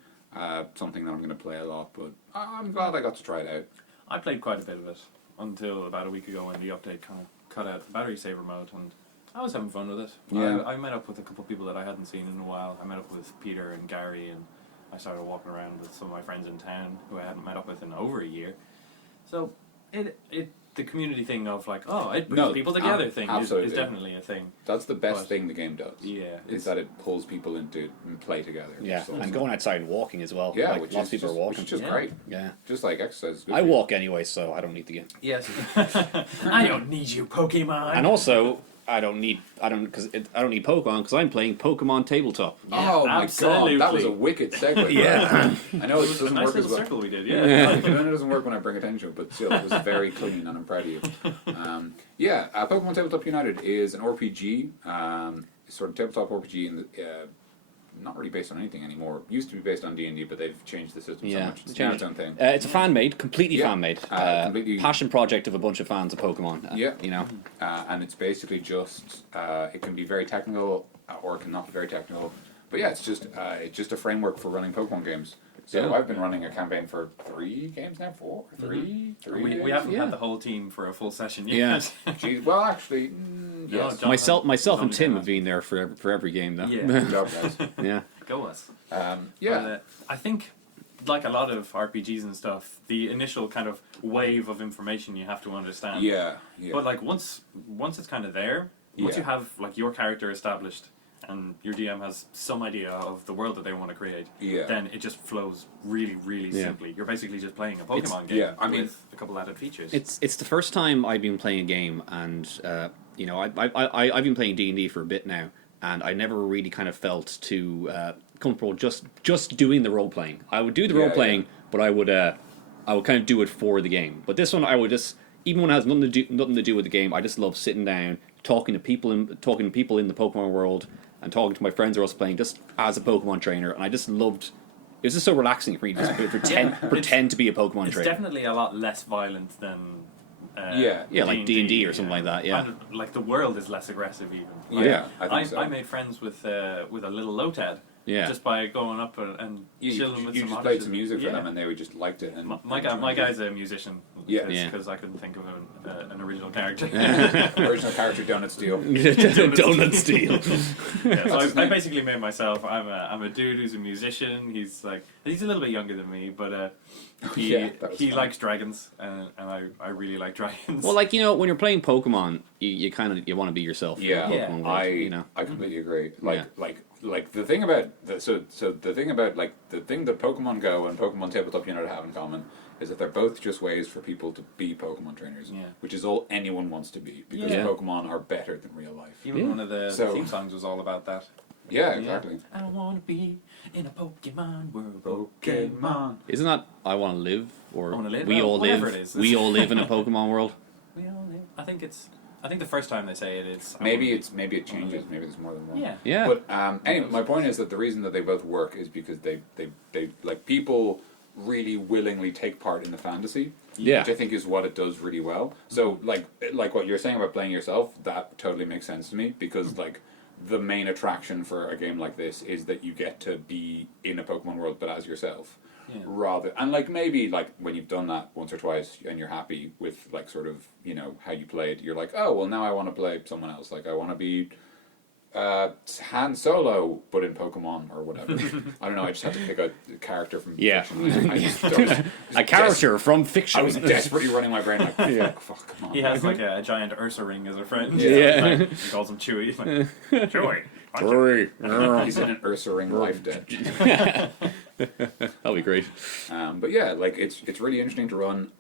something that I'm going to play a lot. But I'm glad I got to try it out. I played quite a bit of it until about a week ago when the update kind of cut out the battery saver mode, and I was having fun with it. Yeah. I met up with a couple of people that I hadn't seen in a while. I met up with Peter and Gary, and I started walking around with some of my friends in town who I hadn't met up with in over a year. So the community thing of like, oh, it brings No, people together thing is absolutely. definitely a thing. That's the best But- thing the game does. Yeah, Is that it pulls people into and play together. Yeah. So- And going outside and walking as well. Yeah, Like, which lots is of people just, are walking. Which is just Yeah. great. Yeah. Just like exercise. is good I for you. walk anyway, so I don't need the game. yes. I don't need you, Pokemon. And also, I don't need Pokemon because I'm playing Pokemon Tabletop. Oh my absolutely. god, that was a wicked segue. Yeah. I know it It was a doesn't nice work as little well. circle we did. I Yeah. know it doesn't work when I bring attention, but still, it was very clean, and I'm proud of you. Pokemon Tabletop United is an RPG, sort of tabletop RPG, in the, not really based on anything anymore. Used to be based on D&D, but they've changed the system so Yeah, much. It's they now changed its own thing. It's a fan made, completely Yeah. fan made, Completely- passion project of a bunch of fans of Pokemon. Yeah. You know. And it's basically just it can be very technical or it can not be very technical. But yeah, it's just a framework for running Pokemon games. So Yeah. I've been running a campaign for 3 games now, 4, 3, 3. We games? haven't Yeah. had the whole team for a full session Yeah. yet. Jeez, well, actually, No, yes. John- Myself and Only Tim that. have been there for every game though. Yeah. Good job, guys. Yeah. Go us. Yeah. But, I think, like a lot of RPGs and stuff, the initial kind of wave of information you have to understand. Yeah. But like once it's kind of there, once Yeah. you have like your character established and your DM has some idea of the world that they want to create, Yeah. then it just flows really, really Yeah. simply. You're basically just playing a It's- Pokemon game yeah, I mean- with a couple added features. It's the first time I've been playing a game, and you know I've been playing D&D for a bit now, and I never really kind of felt too comfortable just doing the role playing. I would do the Yeah, role playing, yeah. but I would kind of do it for the game. But this one I would just, even when it has nothing to do with the game, I just love sitting down talking to people in the Pokemon world and talking to my friends who are also playing just as a Pokemon trainer, and I just loved. It was just so relaxing for me to just pretend to be a Pokemon It's trainer. definitely a lot less violent than Yeah, like D&D or something like that, yeah. And, like the world is less aggressive even. Like, Yeah, I think so. I made friends with a little Lotad Yeah. Just by going up and chilling with you some just artists. played some music for Yeah. them, and they just liked it. And My guy's a musician. Yeah. Because I couldn't think of an original character. original character Donut Steel. Donut Steel. Yeah, so I basically made myself. I'm a dude who's a musician. He's a little bit younger than me, but he fun. likes dragons, and I really like dragons. Well, like, you know, when you're playing Pokemon, you kind of want to be yourself. in Yeah, Pokemon world, you know. I completely agree. Like the thing about the thing that Pokemon Go and Pokemon Tabletop Unit have in common is that they're both just ways for people to be Pokemon trainers, which is all anyone wants to be, because Pokemon are better than real life. Even one of the theme songs was all about that. Yeah, exactly. I want to be in a Pokemon world. Pokemon. Isn't that I Want to Live? Or I Wanna Live? We Well, All whatever Live? it is. We all live in a Pokemon world? We all live. I think the first time they say it's Maybe it changes. Maybe there's more than one. Yeah. Yeah. But anyway, my point is that the reason that they both work is because they like people really willingly take part in the fantasy. Yeah. Which I think is what it does really well. So like what you're saying about playing yourself, that totally makes sense to me, because like the main attraction for a game like this is that you get to be in a Pokemon world but as yourself. Yeah. Rather, and like maybe like when you've done that once or twice and you're happy with like sort of, you know, how you played, you're like, oh well, now I want to play someone else. Like I want to be Han Solo, but in Pokemon or whatever. I don't know. I just had to pick a character from fiction. I just a character from fiction. I was desperately running my brain like, fuck, come on. He has like a giant Ursa ring as a friend. Yeah. Like, he calls him Chewie. He's like, Chewie. He's in an Ursa ring life debt. That'll be great. But yeah, like it's really interesting to run.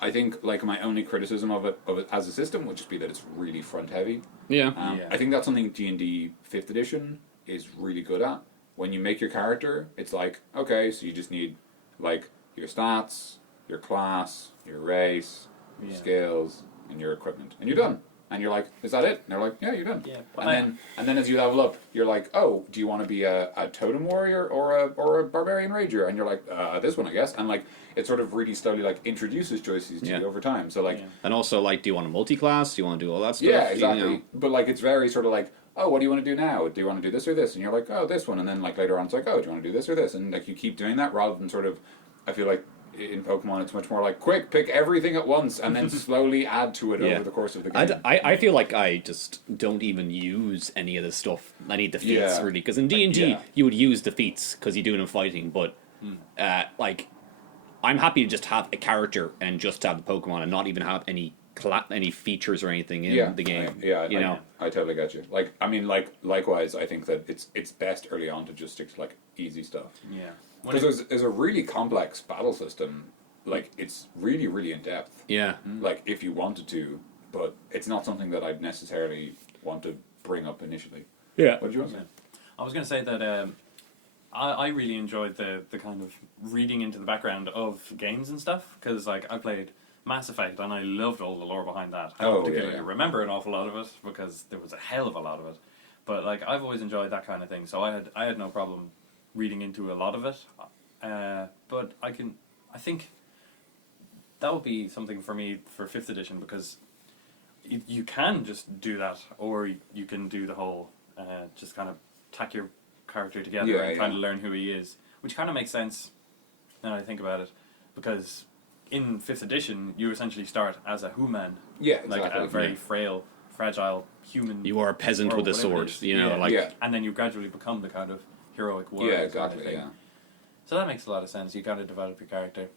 I think like my only criticism of it as a system would just be that it's really front heavy. Yeah. I think that's something D&D 5th edition is really good at. When you make your character, it's like, okay, so you just need like your stats, your class, your race, your skills, and your equipment, and you're done. And you're like, is that it? And they're like, yeah, you're done. Yeah, and then as you level up, you're like, oh, do you want to be a totem warrior or a barbarian ranger? And you're like, this one, I guess. And like, it sort of really slowly like introduces choices to you over time. So like, and also like, do you want a multi-class? Do you want to do all that stuff? yeah, exactly. You know? But like, it's very sort of like, oh, what do you want to do now? Do you want to do this or this? And you're like, oh, this one. And then like later on, it's like, oh, do you want to do this or this? And like, you keep doing that rather than sort of, I feel like in Pokemon, it's much more like, quick, pick everything at once and then slowly add to it over the course of the game. I feel like I just don't even use any of this stuff. I need the feats, really. Because in D&D, you would use the feats because you do it in fighting. But, like, I'm happy to just have a character and just have the Pokemon and not even have any features or anything in the game. I totally get you. Like, I mean, like, likewise, I think that it's best early on to just stick to, like, easy stuff. Yeah. Because there's a really complex battle system. Like, it's really, really in-depth. Yeah. Like, if you wanted to, but it's not something that I'd necessarily want to bring up initially. Yeah. What did you want to say? I was going to say that I really enjoyed the kind of reading into the background of games and stuff, because, like, I played Mass Effect, and I loved all the lore behind that. I don't particularly remember an awful lot of it, because there was a hell of a lot of it. But, like, I've always enjoyed that kind of thing, so I had no problem reading into a lot of it. But I think that would be something for me for 5th edition, because you can just do that, or you can do the whole just kind of tack your character together and kind of learn who he is, which kind of makes sense now that I think about it, because in 5th edition you essentially start as a human, like a very frail, fragile human. You are a peasant with a sword, you know, and then you gradually become the kind of heroic warrior. Yeah, exactly. Kind of thing. So that makes a lot of sense. You kind of develop your character.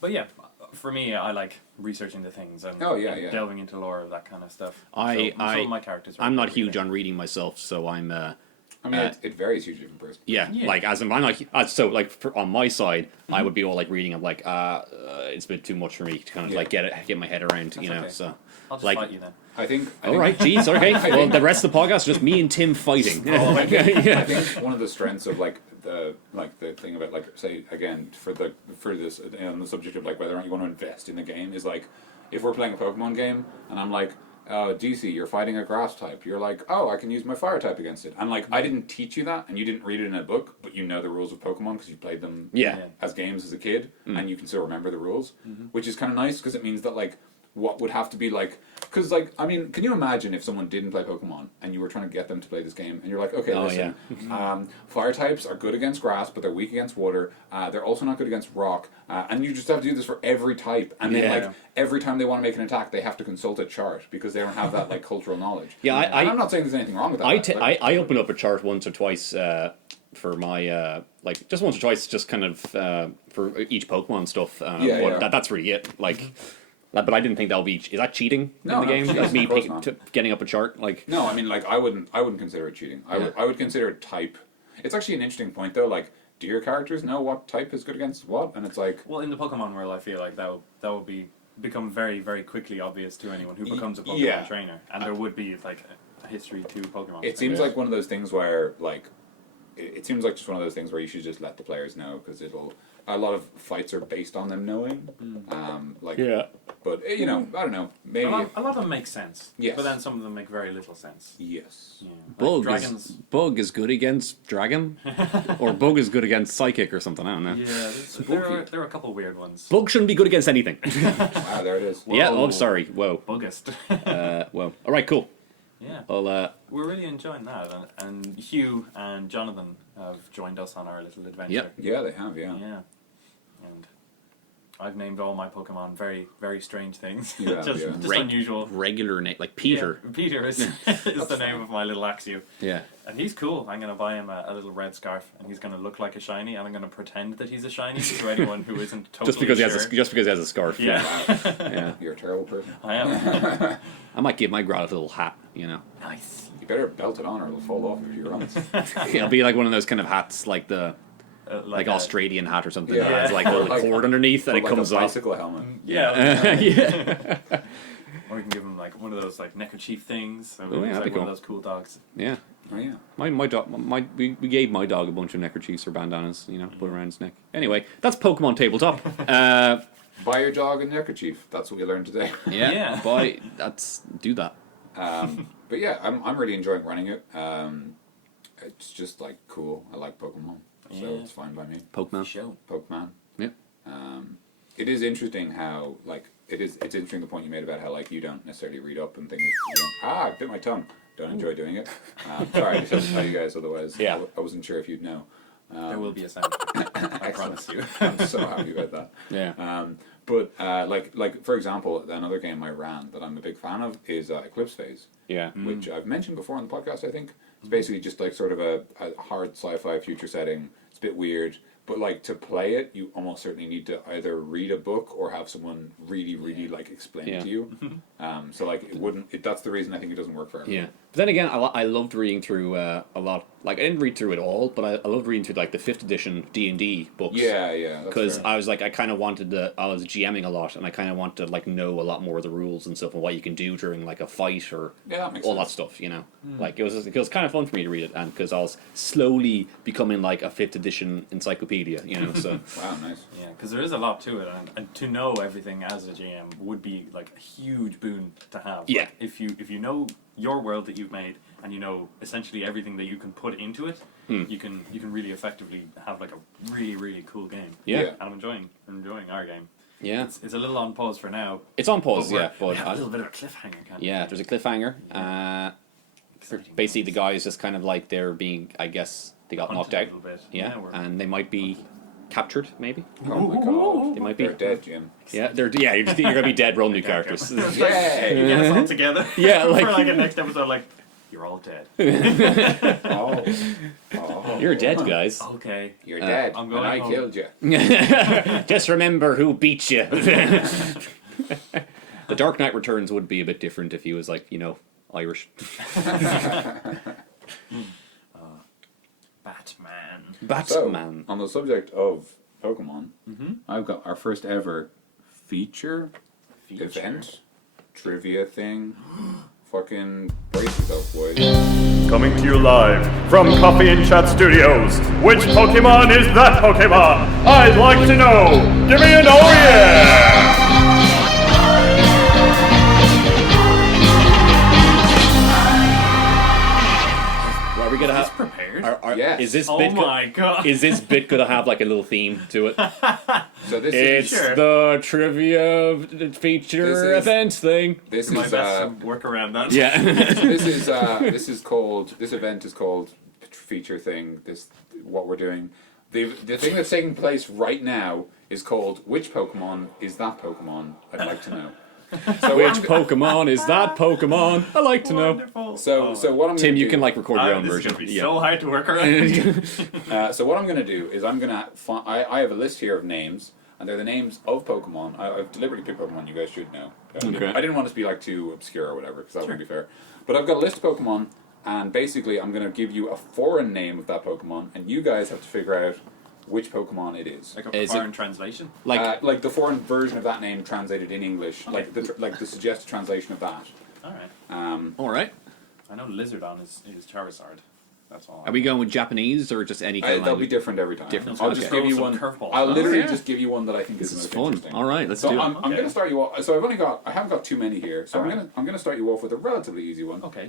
But yeah, for me, I like researching the things and, and delving into lore of that kind of stuff. My characters. I'm not huge on reading myself, so I'm. I mean, it varies hugely from person. Yeah, like as I'm not so like on my side, I would be all like reading. I'm like, it's a bit too much for me to kind of like get my head around, you know. So I'll just like, fight you then. I think. All right, geez, okay. Well, the rest of the podcast is just me and Tim fighting. I think one of the strengths of like the thing about like, say again for this on the subject of like whether or not you want to invest in the game is like, if we're playing a Pokemon game and I'm like, DC, you're fighting a grass type, you're like, oh, I can use my fire type against it. And like, I didn't teach you that, and you didn't read it in a book, but you know the rules of Pokemon because you played them as games as a kid, and you can still remember the rules, which is kind of nice because it means that like what would have to be like. Because, like, I mean, can you imagine if someone didn't play Pokemon and you were trying to get them to play this game and you're like, okay, listen, fire types are good against grass, but they're weak against water. They're also not good against rock. And you just have to do this for every type. And then, like, every time they want to make an attack, they have to consult a chart because they don't have that, like, cultural knowledge. Yeah, I'm not saying there's anything wrong with that. I opened up a chart once or twice for my, like, just once or twice, just kind of for each Pokemon stuff. That's really it. Like... But I didn't think that would be... Is that cheating in the game? Like me getting up a chart? Like no, I mean, like, I wouldn't consider it cheating. I would consider it type. It's actually an interesting point, though. Like, do your characters know what type is good against what? And it's like... Well, in the Pokemon world, I feel like that would become very, very quickly obvious to anyone who becomes a Pokemon trainer. And there would be, like, a history to Pokemon. It seems like one of those things where, like... It seems like just one of those things where you should just let the players know, because it'll... A lot of fights are based on them knowing. But, you know, I don't know. Maybe a lot of them make sense. Yes. But then some of them make very little sense. Yes. Yeah. Like Bug is good against Dragon? Or Bug is good against Psychic or something, I don't know. Yeah, there are a couple weird ones. Bug shouldn't be good against anything. Wow, there it is. Whoa. Yeah, oh, sorry. Whoa. Buggist. Whoa. Alright, cool. Yeah. Well, we're really enjoying that. And Hugh and Jonathan have joined us on our little adventure. Yep. Yeah, they have, yeah. Yeah. And I've named all my Pokemon very, very strange things. Yeah, just unusual. Regular name, like Peter. Yeah, Peter is the name of my little Axew. Yeah. And he's cool. I'm going to buy him a little red scarf, and he's going to look like a shiny, and I'm going to pretend that he's a shiny to anyone who isn't totally just because sure. He has a scarf. Yeah. Yeah. You're a terrible person. I am. I might give my Growlithe a little hat, you know. Nice. You better belt it on or it'll fall off if you're honest. It'll be like one of those kind of hats, like the... like Australian hat or something. Yeah. That has like a little cord underneath and it like comes a off. bicycle helmet. Yeah. Yeah. Or we can give him like one of those like neckerchief things. So Oh, yeah, he's that'd like be one cool. of those cool dogs. Yeah. Oh yeah. My dog. We gave my dog a bunch of neckerchiefs or bandanas, you know, put around his neck. Anyway, that's Pokemon Tabletop. Buy your dog a neckerchief. That's what we learned today. Yeah. Do that. But yeah, I'm really enjoying running it. It's just like cool. I like Pokemon, so it's fine by me. Pokemon. Show. Pokemon. Yep. It is interesting how like it's interesting the point you made about how like you don't necessarily read up and things. I bit my tongue. Don't enjoy doing it. Sorry, I just have to tell you guys. Otherwise, Yeah. I wasn't sure if you'd know. There will be a sound. I promise you. I'm so happy about that. Yeah. But like for example, another game I ran that I'm a big fan of is Eclipse Phase, Yeah. which I've mentioned before on the podcast. I think it's basically just like sort of a hard sci-fi future setting. It's a bit weird, but like to play it, you almost certainly need to either read a book or have someone really like explain it to you. So like it wouldn't. That's the reason I think it doesn't work for everyone. Yeah. But then again, I loved reading through a lot. Like I didn't read through it all, but I loved reading through like the 5th edition D&D books. Yeah. Because I was like, I kind of wanted to. I was GMing a lot, and I kind of wanted to like know a lot more of the rules and stuff and what you can do during like a fight or that makes all sense. that stuff. You know, like it was kind of fun for me to read it, and because I was slowly becoming like a 5th edition encyclopedia. You know, so Wow, nice. Yeah, because there is a lot to it, and to know everything as a GM would be like a huge boon to have. Yeah. Like, if you know your world that you've made and you know essentially everything that you can put into it, you can really effectively have like a really cool game. Yeah. Yeah. And I'm enjoying our game. yeah, It's a little on pause for now. it's on pause. But Yeah, we but have a little bit of a cliffhanger. Can't yeah, there's a cliffhanger. Exciting Basically, the times. guy is just kind of like they're being. I guess they got knocked Hunted out. a little bit. Yeah, we're- and they might be captured. Maybe Oh my god. they might be. They're dead, Jim. Yeah, you're gonna be dead. Roll new characters. Yay! Get us all together. Yeah, like- for like a next episode, like you're all dead. Oh. You're dead, guys. Okay. You're dead. I'm and going I home. killed you. Just remember who beat you. The Dark Knight Returns would be a bit different if he was like, you know, Irish. Batman. So, Batman. on the subject of Pokemon, I've got our first ever feature, event, trivia thing. Fucking brace yourself, boys. Coming to you live from Coffee and Chat Studios. Which Pokemon is that Pokemon? I'd like to know. Give me an oh yeah! Well, are we gonna have? prepared? Yes. Is this Oh bit my god. is this bit gonna have like a little theme to it? So this It's is Sure. the trivia feature This is- events thing. this My is best to work around that. Yeah. this event is called feature thing. What we're doing. The thing that's taking place right now is called Which Pokemon is that Pokemon? I'd like to know. So Which Pokemon is that Pokemon? I like to know. Wonderful. So what I'm Tim, gonna you do, can like record your own This is version. gonna be Yeah. so hard to work around. So what I'm going to do is I'm going to I have a list here of names, and they're the names of Pokemon. I've deliberately picked Pokemon you guys should know. Okay. I didn't want it to be like too obscure or whatever, because that wouldn't be fair. But I've got a list of Pokemon, and basically I'm going to give you a foreign name of that Pokemon, and you guys have to figure out which Pokemon it is. Like a Is it- foreign translation. Like the foreign version of that name translated in English, like the suggested translation of that. Alright. All right. I know Lizardon is Charizard. That's all. Are we going with Japanese or just any kind of They'll be language? different every time. Different. I'll Okay. just give you Throw one. some curveballs. I'll literally Yeah. just give you one that I think This is is most fun. interesting. All right, let's So do it. I'm Okay. going to start you off. So I haven't got too many here. So Alright. I'm going to start you off with a relatively easy one. Okay.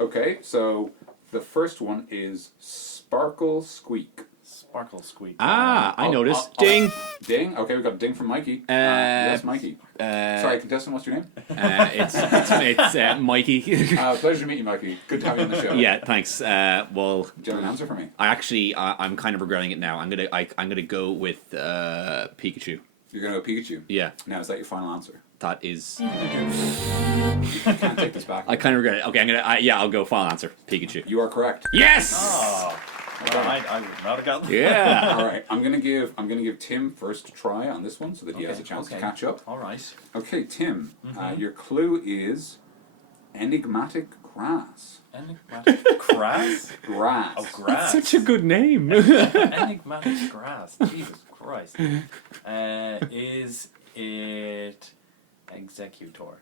Okay. So the first one is Sparkle Squeak. Sparkle Squeak. Ah, I I'll- know this. I'll- Ding. Ding. Okay, we got a ding from Mikey. Yes, Mikey. Sorry, contestant. What's your name? It's Mikey. Pleasure to meet you, Mikey. Good to have you on the show. Yeah, thanks. Well, Do you have an answer for me? I'm kind of regretting it now. I'm gonna go with Pikachu. You're going to go Pikachu. Yeah, Now, is that your final answer? that is. You can't take this back. I kind of regret it. Okay, I'll go final answer. Pikachu. You are correct. Yes. Oh. Well, I would not have gotten that. Yeah. All right, I'm gonna give Tim first try on this one so that he has a chance to catch up. All right. Okay, Tim, your clue is enigmatic grass. Enigmatic grass? Grass. Oh, grass. Such a good name. Enigmatic grass. Jesus Christ. Is it Executor?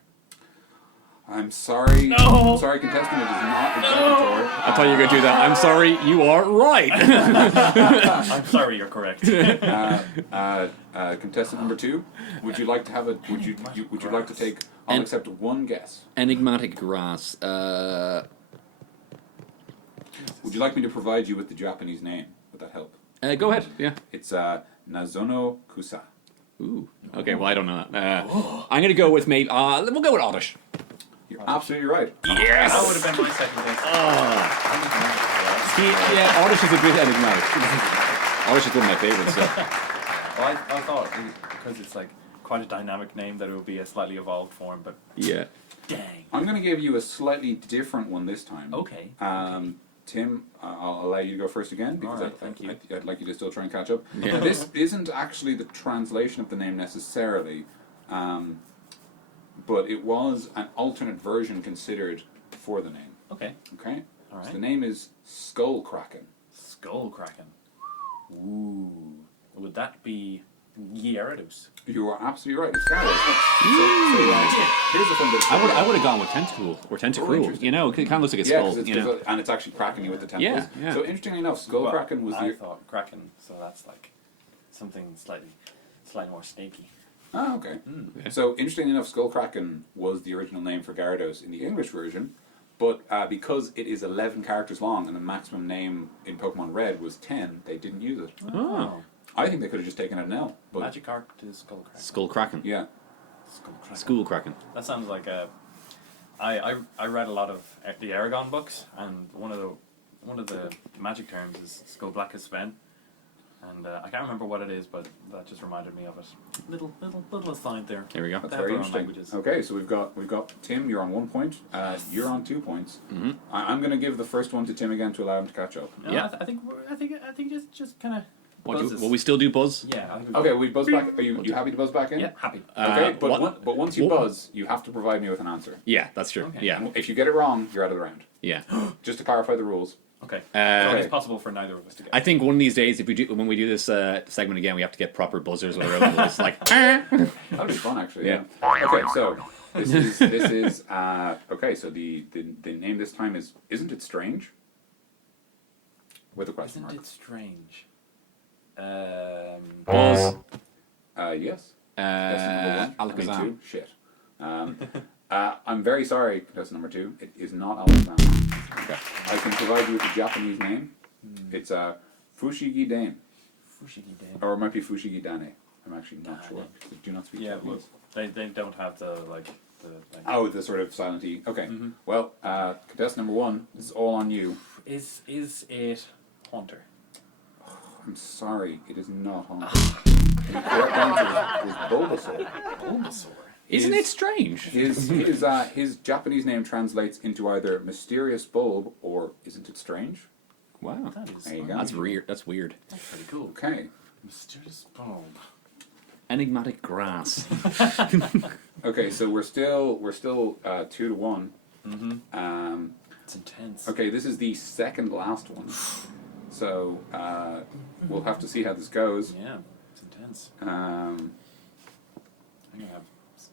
I'm sorry. No. I'm sorry, contestant. It is not Executor. I thought you were gonna do that. I'm sorry. You are right. I'm sorry, you're correct. Contestant number 2. Would you like to have a? Would you like to take? I'll En- accept one guess. Enigmatic grass. Would you like me to provide you with the Japanese name? Would that help? Go ahead. Yeah. It's Nazono Kusa. Ooh. Okay. Well, I don't know that. I'm gonna go with maybe. We'll go with Oddish. You're absolutely right. Yes. That would have been my second guess. Yeah, Oddish is a bit enigmatic. Oddish is one of my favorites. So. Well, I thought because it's like quite a dynamic name that it would be a slightly evolved form, but Yeah. dang. I'm going to give you a slightly different one this time. Okay. Tim, I'll allow you to go first again because Alright, thank you. I'd like you to still try and catch up. Yeah. This isn't actually the translation of the name necessarily, but it was an alternate version considered for the name. Okay. Okay? All right. So the name is Skull Kraken. Skull Kraken. Ooh. Would that be Gyarados? You are absolutely right. It's Gyarados. Here's the fun bit. I would have gone with Tentacool or Tentacruel. interesting. You know, it kind of looks like a Yeah, skull. because You know. and it's actually cracking you with the tentacles. Yeah, yeah. So interestingly enough, Skull Well, Kraken was I the. thought Kraken, so that's like something slightly more snaky. Oh, okay. Okay. So, interestingly enough, Skullkraken was the original name for Gyarados in the English version, but because it is 11 characters long and the maximum name in Pokemon Red was 10, they didn't use it. Oh. I think they could have just taken it now. But Magikarp to Skull Kraken. Skull Kraken. yeah, Skull Kraken. School Kraken. That sounds like a. I read a lot of the Aragon books, and one of the magic terms is Skull Black as Sven, and I can't remember what it is, but that just reminded me of it. Little aside there. There we go. that's They have very their own interesting. languages. Okay, so we've got Tim. You're on 1 point. You're on 2 points. Mhm. I'm going to give the first one to Tim again to allow him to catch up. No, Yeah. I think just kind of. Will we still do Buzz? Yeah. I think Okay, we buzz back. Are you happy to buzz back in? Yeah, happy. Okay, but what- but once you what- buzz, you have to provide me with an answer. Yeah, that's true. Okay. Yeah, And if you get it wrong, you're out of the round. yeah. Just to clarify the rules. Okay. Uh, So it's possible for neither of us to get. I think one of these days, when we do this segment again, we have to get proper buzzers or whatever. It's like, That'd be fun, actually. Yeah. Okay, so this is okay. So the name this time is Isn't It Strange? With a question Isn't mark. it strange? Buzz. Yes. That's number one. Alakazam. Me too. Shit. I'm very sorry, contestant number 2. It is not Alabama. Okay. I can provide you with a Japanese name. It's Fushigi Dane. Fushigi Dane. Or it might be Fushigi Dane. I'm actually not sure. I do not speak Yeah, well, Japanese. they don't have the Oh, the sort of silent E. Okay. Well, contestant number 1, this is all on you. Is it Haunter? I'm sorry, it is not Haunter. The correct answer is Bulbasaur. Bulbasaur. Isn't it strange? His Japanese name translates into either mysterious bulb or isn't it strange? Wow. That is There you go. That's weird. That's weird. That's pretty cool. Okay. Mysterious bulb. Enigmatic grass. Okay, so we're still 2-1. It's intense. Okay, this is the second last one. So we'll have to see how this goes. Yeah, it's intense. Um, I'm gonna have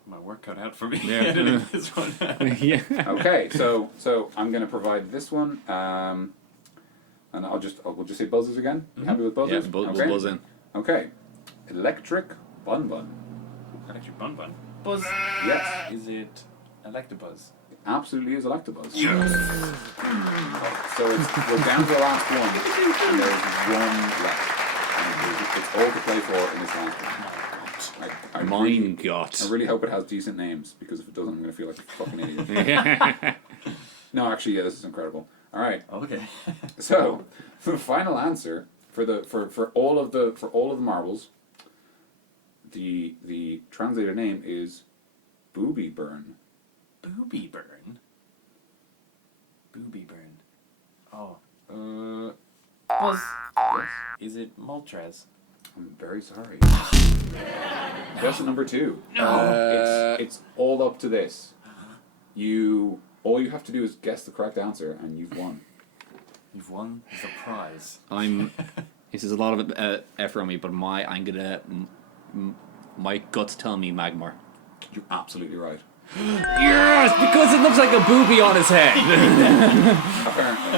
my work cut out for me. Yeah. Doing this one. Yeah. okay, so I'm going to provide this one, and we'll just say buzzers again. You happy with buzzers? Yeah, we'll okay. buzz in. Okay, electric bun bun. Electric Bun Bun. Buzz. Yes, Is it Electabuzz? it absolutely is Electabuzz. Yes. So we're down to the last one, and there's one left. And it's all to play for in this last one. I Mine got. I really hope it has decent names, because if it doesn't, I'm going to feel like a fucking idiot. Yeah. No, actually, yeah, this is incredible. All right, Okay. so the final answer for all of the marbles, the translator name is Booby Burn. Booby Burn. Booby Burn. Oh. Buzz. Yes, Is it Moltres? I'm very sorry. Question number 2. No. It's all up to this. All you have to do is guess the correct answer, and you've won. You've won the prize. This is a lot of effort on me, but I'm gonna. My guts tell me Magmar. You're absolutely right. Yes, because it looks like a booby on his head. Apparently.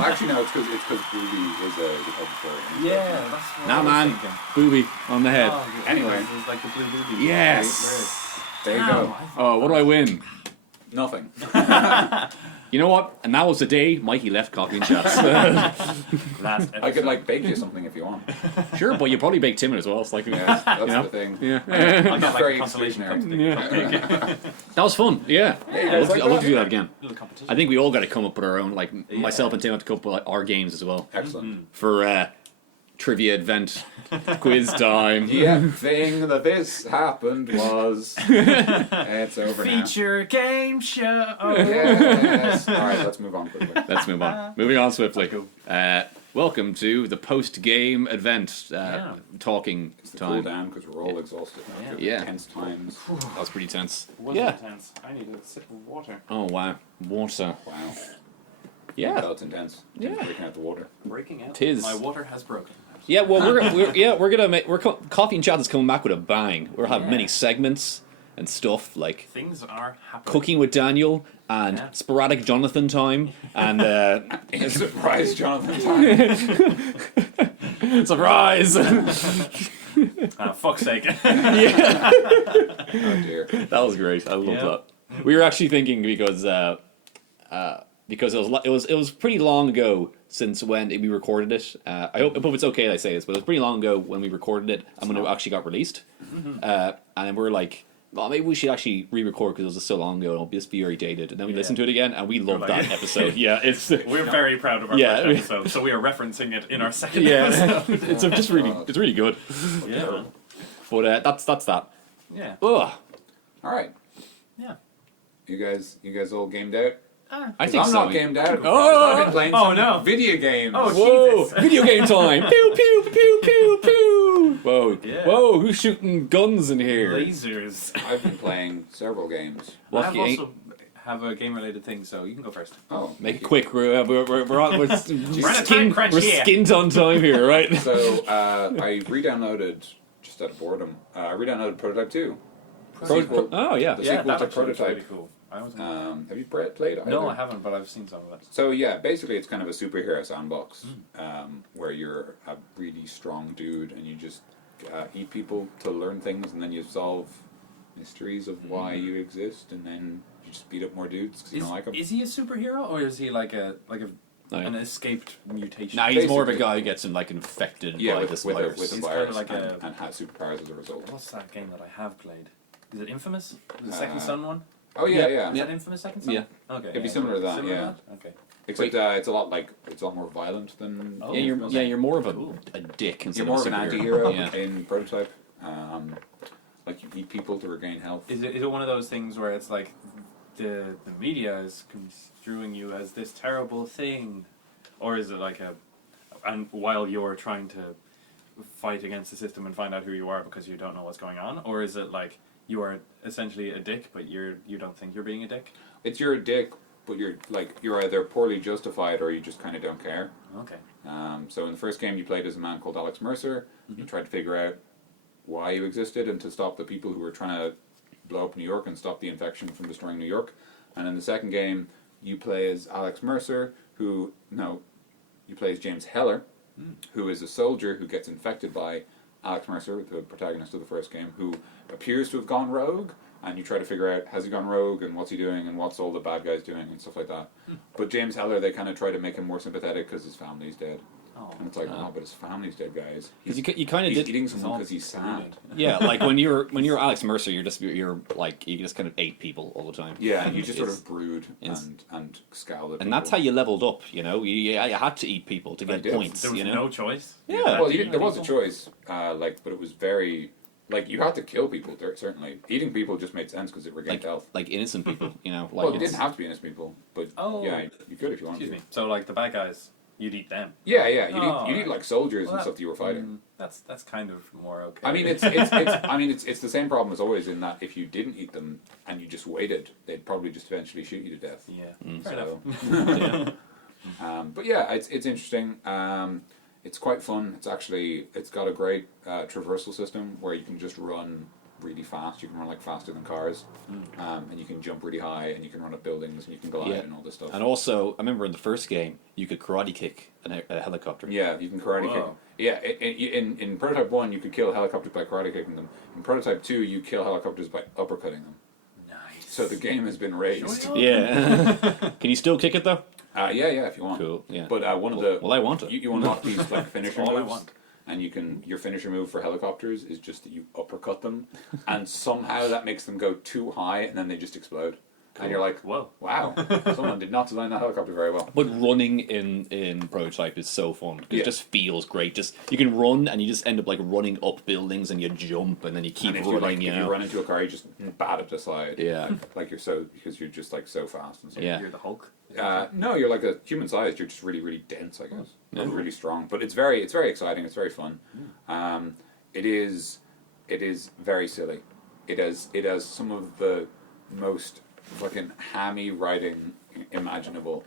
Well, actually, no, it's because Booby is a public. Yeah, that's what Nah, I was man, thinking. booby on the head. Oh, Anyway. it's like the blue booby. Yes. There you go. Oh, what do I win? Nothing. You know what? And that was the day Mikey left Coffee and Chats. I could bake you something if you want. Sure, but you probably baked Tim as well. It's like, Yeah, that's you know? the thing. Yeah. I'll get Very a consolation exclusionary. cup. That was fun. Yeah. guys like I'd love that? to do that again. Little competition. I think we all got to come up with our own, myself and Tim have to come up with our games as well. Excellent. For trivia event, quiz time. The thing that this happened was... it's over now. Feature game show. Yes. Alright, let's move on quickly. Let's move on. Moving on swiftly. Welcome to the post-game event talking It's the time. cool down because we're all exhausted now. Yeah. Tense times. That was pretty tense. Was intense. I need a sip of water. Oh wow, water. Wow. Yeah. That's intense. Yeah. Breaking out the water. Breaking out. Tis. My water has broken. Yeah. Well, Coffee and Chat is coming back with a bang. We'll have many segments and stuff like Things are happening. cooking with Daniel and sporadic Jonathan time and Surprise, Jonathan. Time. surprise. Fuck's sake. Oh dear. That was great. I love Yeah. that. We were actually thinking because it was pretty long ago since when we recorded it. I hope it's okay that I say this, but it was pretty long ago when we recorded it and when it actually got released. And then we were like, well, maybe we should actually re-record because it was just so long ago and it'll just be very dated. And then we listened to it again and we loved that episode. Yeah, it's We're very proud of our first episode, so we are referencing it in our second episode. it's just really good. Yeah, man. But that's that. Yeah. Ugh. Alright. Yeah. You guys all gamed out? I think I'm so. not gamed out. Oh! I've been playing Oh, some no. video games. Oh, Whoa! Jesus. Video game time! Pew pew pew pew pew! Whoa! Yeah. Whoa! Who's shooting guns in here? Lasers. I've been playing several games. What I game? also have a game-related thing, so you can go first. Oh, Make it quick. We're on. We're We're on a time crunch We're here. skint on time here, right? So I re-downloaded, just out of boredom, I re-downloaded Prototype 2. Oh yeah. The Yeah, sequel that to actually looks Prototype. really cool. I was Have you played either? No, I haven't, but I've seen some of it. So yeah, basically it's kind of a superhero sandbox where you're a really strong dude and you just eat people to learn things and then you solve mysteries of why you exist and then you just beat up more dudes because you don't like them. Is he a superhero or is he like an No. escaped mutation? Nah, he's more of a Basically. guy who gets him like infected by with, this with, virus. a, with a He's virus kinda like and has superpowers as a result. What's that game that I have played? Is it Infamous? The Second Son one? Oh yeah, yeah. Is that Infamous Second Son? Yeah. Okay. It'd be similar to that, Similar yeah. to that? Okay. Except it's a lot more violent than. Oh. Yeah, you're more of a dick instead You're more of an superhero. anti-hero Yeah. in Prototype. Like you eat people to regain health. Is it one of those things where it's like the media is construing you as this terrible thing, or is it like and while you're trying to fight against the system and find out who you are because you don't know what's going on, or is it like you are essentially a dick but you don't think you're being a dick? You're a dick, but you're either poorly justified or you just kind of don't care. Okay. So in the first game you played as a man called Alex Mercer. You tried to figure out why you existed and to stop the people who were trying to blow up New York and stop the infection from destroying New York. And in the second game you play as Alex Mercer, you play as James Heller, who is a soldier who gets infected by Alex Mercer, the protagonist of the first game, who appears to have gone rogue, and you try to figure out, has he gone rogue, and what's he doing, and what's all the bad guys doing, and stuff like that. But James Heller, they kind of try to make him more sympathetic because his family's dead. Oh. And it's like, oh, but his family's dead, guys. Because you kind of He's did. eating someone because he's sad. Yeah, like when you're Alex Mercer, you're like you just kind of ate people all the time. Yeah, and you just sort It's- of brood it's- and scowl at And that's how people. you leveled up. You had to eat people to get did. points. There was You know. no choice. Yeah. You had Well, to eat there was a people? choice, but it was very... Like, you had to kill people, certainly. Eating people just made sense because it regained health. like innocent people. Like Well, it it's- didn't have to be innocent people, but Oh. yeah, you could if you wanted Excuse to. me. So like the bad guys, you'd eat them. Yeah, Oh, you need like soldiers Well, and stuff that you were fighting. That's kind of more okay. I mean, it's the same problem as always in that if you didn't eat them and you just waited, they'd probably just eventually shoot you to death. Yeah. Fair So, enough. yeah. but yeah, it's interesting. It's quite fun. It's got a great traversal system where you can just run really fast. You can run like faster than cars, and you can jump really high, and you can run up buildings, and you can glide Yeah. and all this stuff. And also, I remember in the first game, you could karate kick a helicopter. Yeah, you can karate kick. Whoa. Yeah, in Prototype 1, you could kill helicopters by karate kicking them. In Prototype 2, you kill helicopters by uppercutting them. Nice. So the game has been raised. Sure. Yeah. Can you still kick it though? Yeah, if you want. Cool. Yeah. But one of the... Well, I want it. You unlock these like finisher all I moves. want. And your finisher move for helicopters is just that you uppercut them, and somehow that makes them go too high, and then they just explode. And you're like, Whoa. wow, someone did not design that helicopter very well. But running in Prototype is so fun. 'Cause Yeah. It just feels great. Just you can run and you just end up like running up buildings and you jump and then you keep And if running. if you run into a car, you just bat it aside. Yeah. Like because you're just like so fast and stuff. Yeah. You're the Hulk. No, you're like a human sized. You're just really, really dense, I guess. Yeah. And really strong. But it's very exciting. It's very fun. It is very silly. It has some of the most fucking hammy writing imaginable.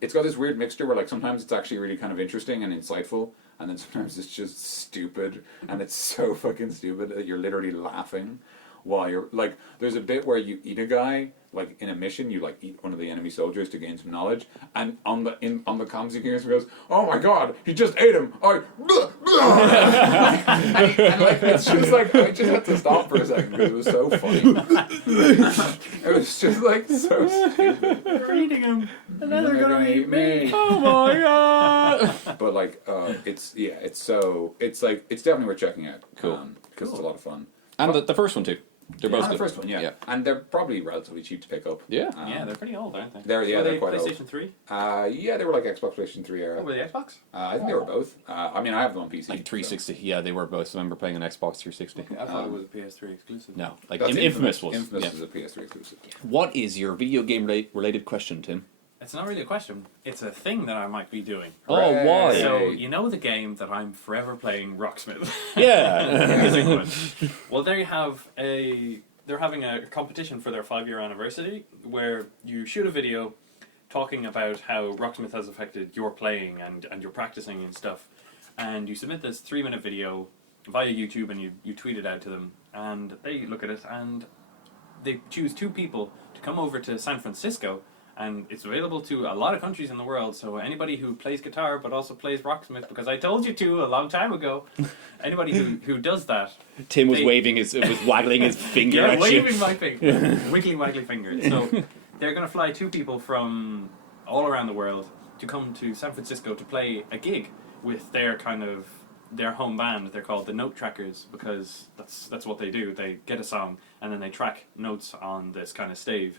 It's got this weird mixture where like sometimes it's actually really kind of interesting and insightful, and then sometimes it's just stupid, and it's so fucking stupid that you're literally laughing while you're like. There's a bit where you eat a guy. Like in a mission, you like eat one of the enemy soldiers to gain some knowledge, and on the comms you hear someone goes, "Oh my god, he just ate him!" and like it's just like I just had to stop for a second because it was so funny. It was just like so stupid. You're eating him. And then they're gonna eat me. Oh my god! But like, it's definitely worth checking out. Cool. Because it's a lot of fun. And the first one too. They're both And the good. first one, yeah. And they're probably relatively cheap to pick up. Yeah. Yeah, they're pretty old, aren't they? They're quite old. PlayStation 3? Yeah, they were like Xbox PlayStation 3 era. What were they, Xbox? I think they were both. I mean, I have them on PC. Like 360. Yeah, they were both. I remember playing an Xbox 360. I thought it was a PS3 exclusive. No, like That's Infamous was. Infamous Yeah. is a PS3 exclusive. What is your video game related question, Tim? It's not really a question. It's a thing that I might be doing. Oh, why? Hooray. So, you know the game that I'm forever playing, Rocksmith? Yeah. Well, they're having a competition for their 5-year anniversary where you shoot a video talking about how Rocksmith has affected your playing and your practicing and stuff. And you submit this 3-minute video via YouTube and you tweet it out to them. And they look at it and they choose 2 people to come over to San Francisco and it's available to a lot of countries in the world. So anybody who plays guitar but also plays Rocksmith, because I told you to a long time ago, anybody who does that, Tim was waggling his finger yeah, at waving you. my finger, wiggly finger. So they're going to fly 2 people from all around the world to come to San Francisco to play a gig with their home band. They're called the Note Trackers, because that's what they do. They get a song and then they track notes on this kind of stave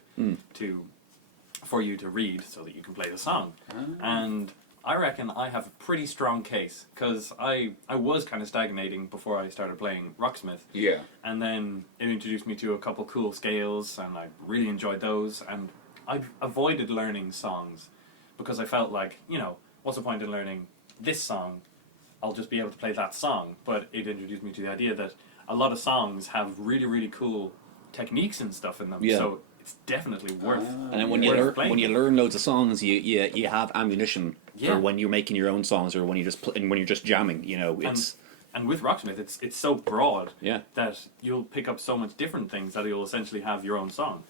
for you to read so that you can play the song. And I reckon I have a pretty strong case, because I was kind of stagnating before I started playing Rocksmith. Yeah. And then it introduced me to a couple cool scales, and I really enjoyed those. And I've avoided learning songs because I felt like, what's the point in learning this song? I'll just be able to play that song. But it introduced me to the idea that a lot of songs have really, really cool techniques and stuff in them. Yeah. So it's definitely worth. And then when playing. you learn loads of songs, you have ammunition Yeah. for when you're making your own songs, or when you're just jamming. It's And with Rocksmith, it's so broad yeah. that you'll pick up so much different things that you'll essentially have your own song.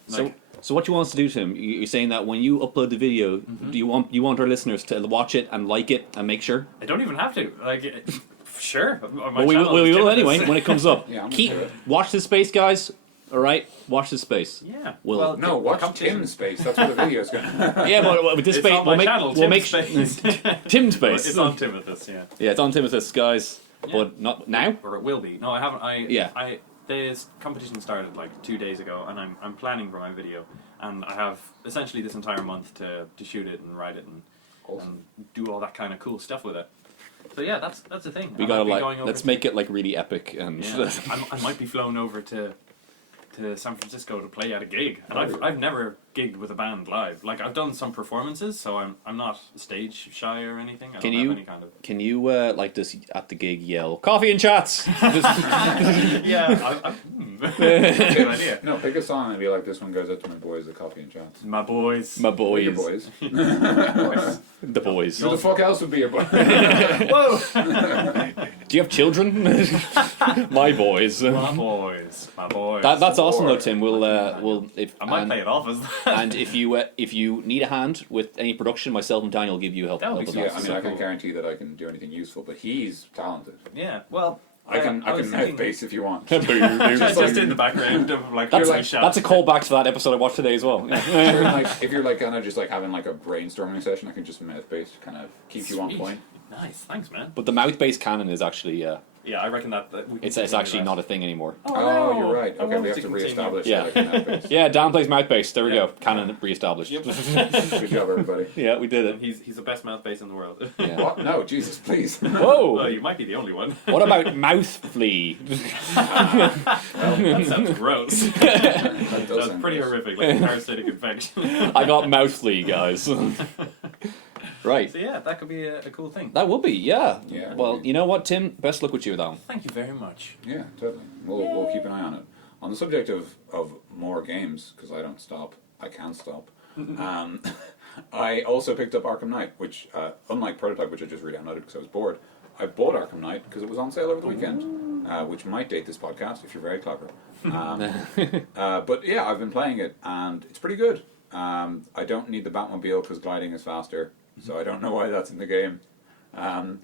So what you want us to do, Tim? You're saying that when you upload the video, do you want our listeners to watch it and like it and make sure? I don't even have to. Sure. Well, we will anyway when it comes up. Yeah, I'm Keep into it. watch this space, guys. All right, watch this space. Yeah. Well, No, watch Tim's space. That's what the video's going to Yeah, but with this It's space, on my channel, we'll make Tim's Space. Tim's space. It's on Timothy's, yeah. Yeah, it's on Timothy's, guys. Yeah. But not now. Or it will be. No, I haven't. Yeah. This competition started like 2 days ago, and I'm planning for my video, and I have essentially this entire month to shoot it and write it and do all that kind of cool stuff with it. So yeah, that's the thing. We I gotta might be going over let's to- make it really epic and. Yeah, I might be flown over to San Francisco to play at a gig, and I've never gigged with a band live. Like, I've done some performances, so I'm not stage shy or anything. I Can don't you- have any kind of Can you like this at the gig yell coffee and chats? yeah. Good idea. No, pick a song and be like, this one goes out to my boys, the coffee and chats. My boys. My Or your boys, boys. the boys. Who the fuck else would be your boy? Whoa. Do you have children? My boys. My boys. My boys. That's awesome though, Or- Tim. We'll if I might and, play it off as that. and if you need a hand with any production, myself and Daniel will give you help. That would be with Yeah, that. I mean, so I can cool. guarantee that I can do anything useful, but he's talented. Yeah. Well, I can was mouth thinking- bass if you want. just in the background of like That's, my shout. that's a callback to that episode I watched today as well. If you're like kind of just like having like a brainstorming session, I can just mouth bass to kind of keep you on Sweet. point. Nice. Thanks, man. But the mouth-based canon is actually Yeah, I reckon that we can it's continue actually that. not a thing anymore. Oh, no. you're right. I Okay, want we have to to continue. reestablish Yeah. that I can mouth bass. Yeah, Dan plays mouth-based. There we Yeah. go. Canon reestablished. Yep. Good job, everybody. Yeah, we did And it. he's the best mouth bass in the world. Yeah. What? No, Jesus, please. Whoa! Well, you might be the only one. What about mouth flea? That sounds gross. That does That's sound pretty gross. horrific, like a parasitic infection. I got mouth flea, guys. Right. So yeah, that could be a cool thing. That would be, yeah. Yeah, it Well, would be. you know what, Tim? Best luck with you with that one. Thank you very much. Yeah, totally. We'll keep an eye on it. On the subject of more games, because I don't stop, I can't stop. I also picked up Arkham Knight, which, unlike Prototype, which I just re-downloaded because I was bored, I bought Arkham Knight because it was on sale over the weekend, which might date this podcast if you're very clever. But yeah, I've been playing it, and it's pretty good. I don't need the Batmobile because gliding is faster, so I don't know why that's in the game. And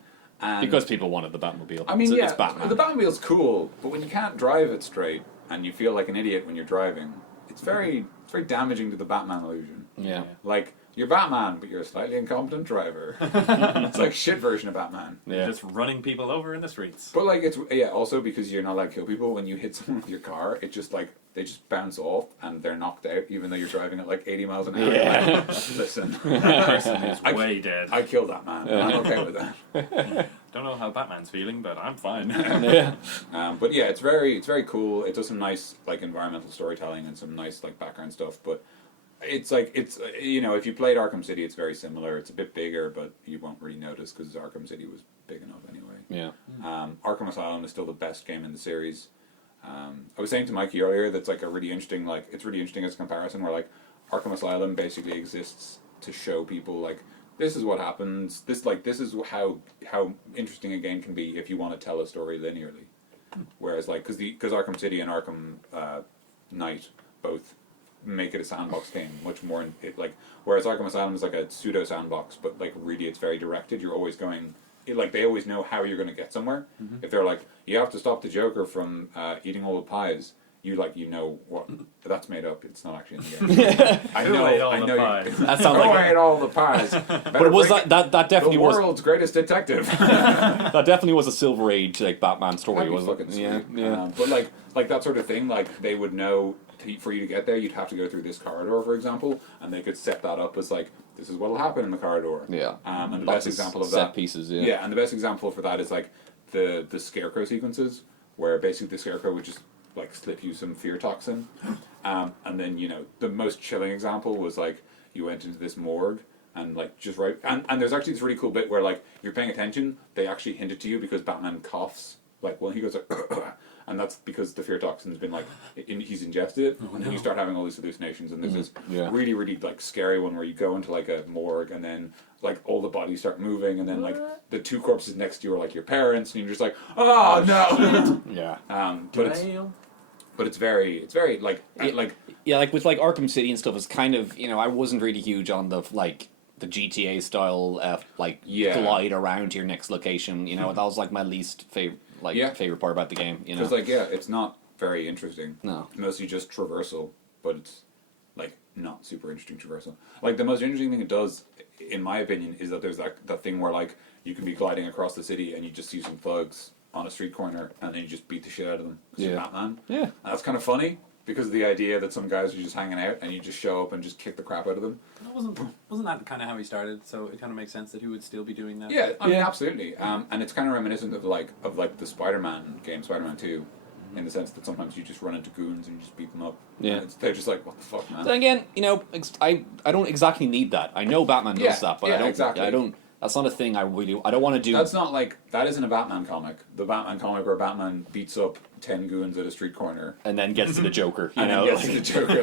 Because people wanted the Batmobile. I mean, It's Batman. the Batmobile's cool, but when you can't drive it straight and you feel like an idiot when you're driving, it's very damaging to the Batman illusion. Yeah. Like, you're Batman, but you're a slightly incompetent driver. It's like shit version of Batman. Yeah. Just running people over in the streets. But like, it's also because you're not allowed to kill people. When you hit someone with your car, it just like they just bounce off and they're knocked out, even though you're driving at like 80 miles an hour. Yeah. Like, listen, That person is I- way dead. I killed that man. I'm okay with that. Don't know how Batman's feeling, but I'm fine. Yeah. But yeah, it's very cool. It does some nice like environmental storytelling and some nice like background stuff. But it's if you played Arkham City, it's very similar. It's a bit bigger, but you won't really notice because Arkham City was big enough anyway. Yeah. Arkham Asylum is still the best game in the series. I was saying to Mikey earlier that's like a really interesting it's really interesting as a comparison where like Arkham Asylum basically exists to show people like this is what happens. This is how interesting a game can be if you want to tell a story linearly. Whereas like because Arkham City and Arkham Knight both make it a sandbox game much more. Whereas Arkham Asylum is like a pseudo sandbox, but like really it's very directed. You're always going. They always know how you're going to get somewhere. Mm-hmm. If they're like, you have to stop the Joker from eating all the pies, you know what? That's made up. It's not actually in the game. I Who know. ate all I the know. pies? That sounds Who like. ate all the pies? But it was that definitely the was world's greatest detective. that definitely was a Silver Age like Batman story, That'd be wasn't fucking it? sweet. Yeah. But like that sort of thing, like they would know for you to get there, you'd have to go through this corridor, for example, and they could set that up as like this is what'll happen in the corridor. Yeah. And the Lots best of example of set that, pieces. Yeah. yeah, and the best example for that is like the Scarecrow sequences, where basically the Scarecrow would just like slip you some fear toxin, and then the most chilling example was like you went into this morgue. And like just right, and there's actually this really cool bit where like you're paying attention. They actually hint it to you because Batman coughs. Like when he goes like, and that's because the fear toxin's been like he's ingested it, and then you start having all these hallucinations. And there's this really really like scary one where you go into like a morgue, and then like all the bodies start moving, and then like the two corpses next to you are like your parents, and you're just like, oh no. Yeah. But it's very like Yeah, like with like Arkham City and stuff, it's kind of I wasn't really huge on the the GTA style glide around to your next location. That was like my least favorite part about the game. Because it's not very interesting. No, it's mostly just traversal, but it's like not super interesting traversal. Like the most interesting thing it does, in my opinion, is that there's that thing where like you can be gliding across the city and you just see some thugs on a street corner and then you just beat the shit out of them because you're Batman. Yeah, and that's kind of funny. Because of the idea that some guys are just hanging out and you just show up and just kick the crap out of them. Wasn't that kind of how he started? So it kind of makes sense that he would still be doing that. Yeah, I mean, absolutely. And it's kind of reminiscent of the Spider-Man game, Spider-Man 2, in the sense that sometimes you just run into goons and you just beat them up. Yeah, they're just like, what the fuck, man. Then again, I don't exactly need that. I know Batman does that, but I don't. Exactly. I don't. That's not a thing I don't want to do. That's not that isn't a Batman comic. The Batman comic where Batman beats up 10 goons at a street corner and then gets to the Joker. Then gets to the Joker.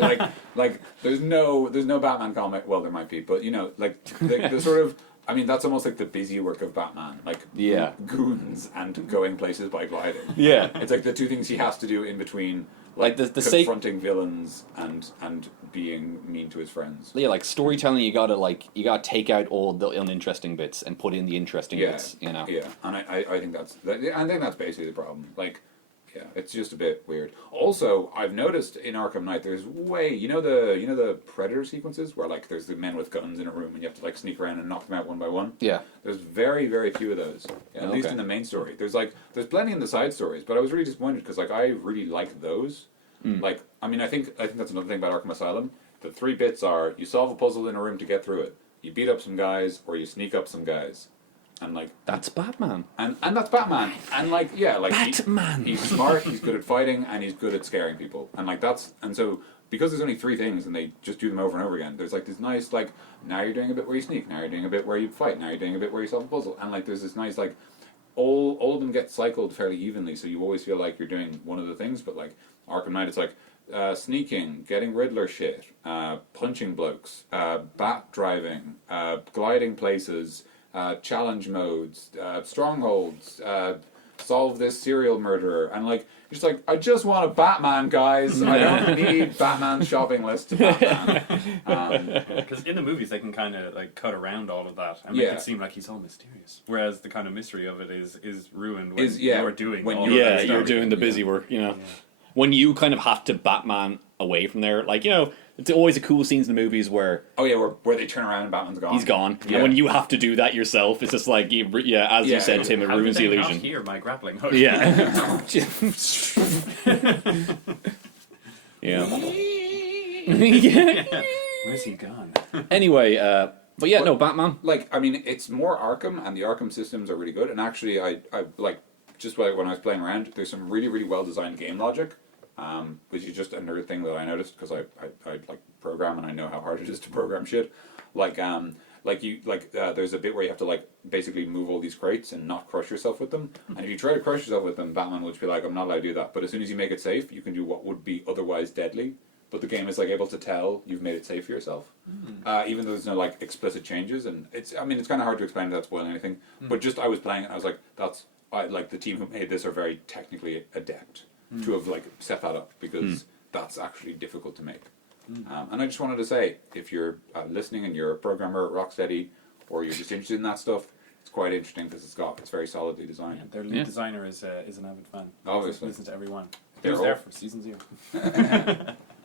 Like there's no Batman comic. Well, there might be, but the sort of. I mean, that's almost like the busy work of Batman. Like goons and going places by gliding. Yeah, it's like the two things he has to do in between. Like the confronting villains and being mean to his friends. Yeah, like storytelling, you gotta take out all the uninteresting bits and put in the interesting bits. Yeah, and I think that's basically the problem. Like, yeah, it's just a bit weird. Also, I've noticed in Arkham Knight, there's the Predator sequences where like there's the men with guns in a room and you have to like sneak around and knock them out one by one. Yeah, there's very very few of those. At least in the main story. There's plenty in the side stories, but I was really disappointed because like I really like those. Like, I mean, I think that's another thing about Arkham Asylum. The 3 bits are you solve a puzzle in a room to get through it, you beat up some guys, or you sneak up some guys. And like that's Batman. And that's Batman. And like Batman. He's smart, he's good at fighting, and he's good at scaring people. And like so because there's only 3 things and they just do them over and over again, there's like this nice like now you're doing a bit where you sneak, now you're doing a bit where you fight, now you're doing a bit where you solve a puzzle. And like there's this nice like all of them get cycled fairly evenly, so you always feel like you're doing one of the things, but like Arkham Knight, it's like sneaking, getting Riddler shit, punching blokes, bat driving, gliding places, challenge modes, strongholds, solve this serial murderer, and like you're just like, I just want a Batman, guys. I don't need Batman's shopping list to Batman. Because in the movies they can kind of like cut around all of that and make it seem like he's all mysterious, whereas the kind of mystery of it is ruined when you're doing you're doing the busy work. When you kind of have to Batman away from there, like it's always a cool scenes in the movies where where they turn around and Batman's gone. He's gone, and when you have to do that yourself, it's just like as you said, Tim, it ruins the illusion. Not hear my grappling hook. Yeah. Where's he gone? Anyway, but no, Batman. Like, I mean, it's more Arkham, and the Arkham systems are really good. And actually, I like just when I was playing around, there's some really really well designed game logic. Which is just another thing that I noticed because I like program and I know how hard it is to program shit. There's a bit where you have to like basically move all these crates and not crush yourself with them. And if you try to crush yourself with them, Batman will just be like, I'm not allowed to do that. But as soon as you make it safe, you can do what would be otherwise deadly. But the game is like able to tell you've made it safe for yourself, even though there's no like explicit changes. And it's kind of hard to explain without spoiling anything. But just I was playing it, and I was like, the team who made this are very technically adept. To have like set that up because that's actually difficult to make. And I just wanted to say, if you're listening and you're a programmer at Rocksteady, or you're just interested in that stuff, it's quite interesting because it's very solidly designed. Their lead designer is an avid fan. Obviously. Listen to every one. He They're was all- there for season 0.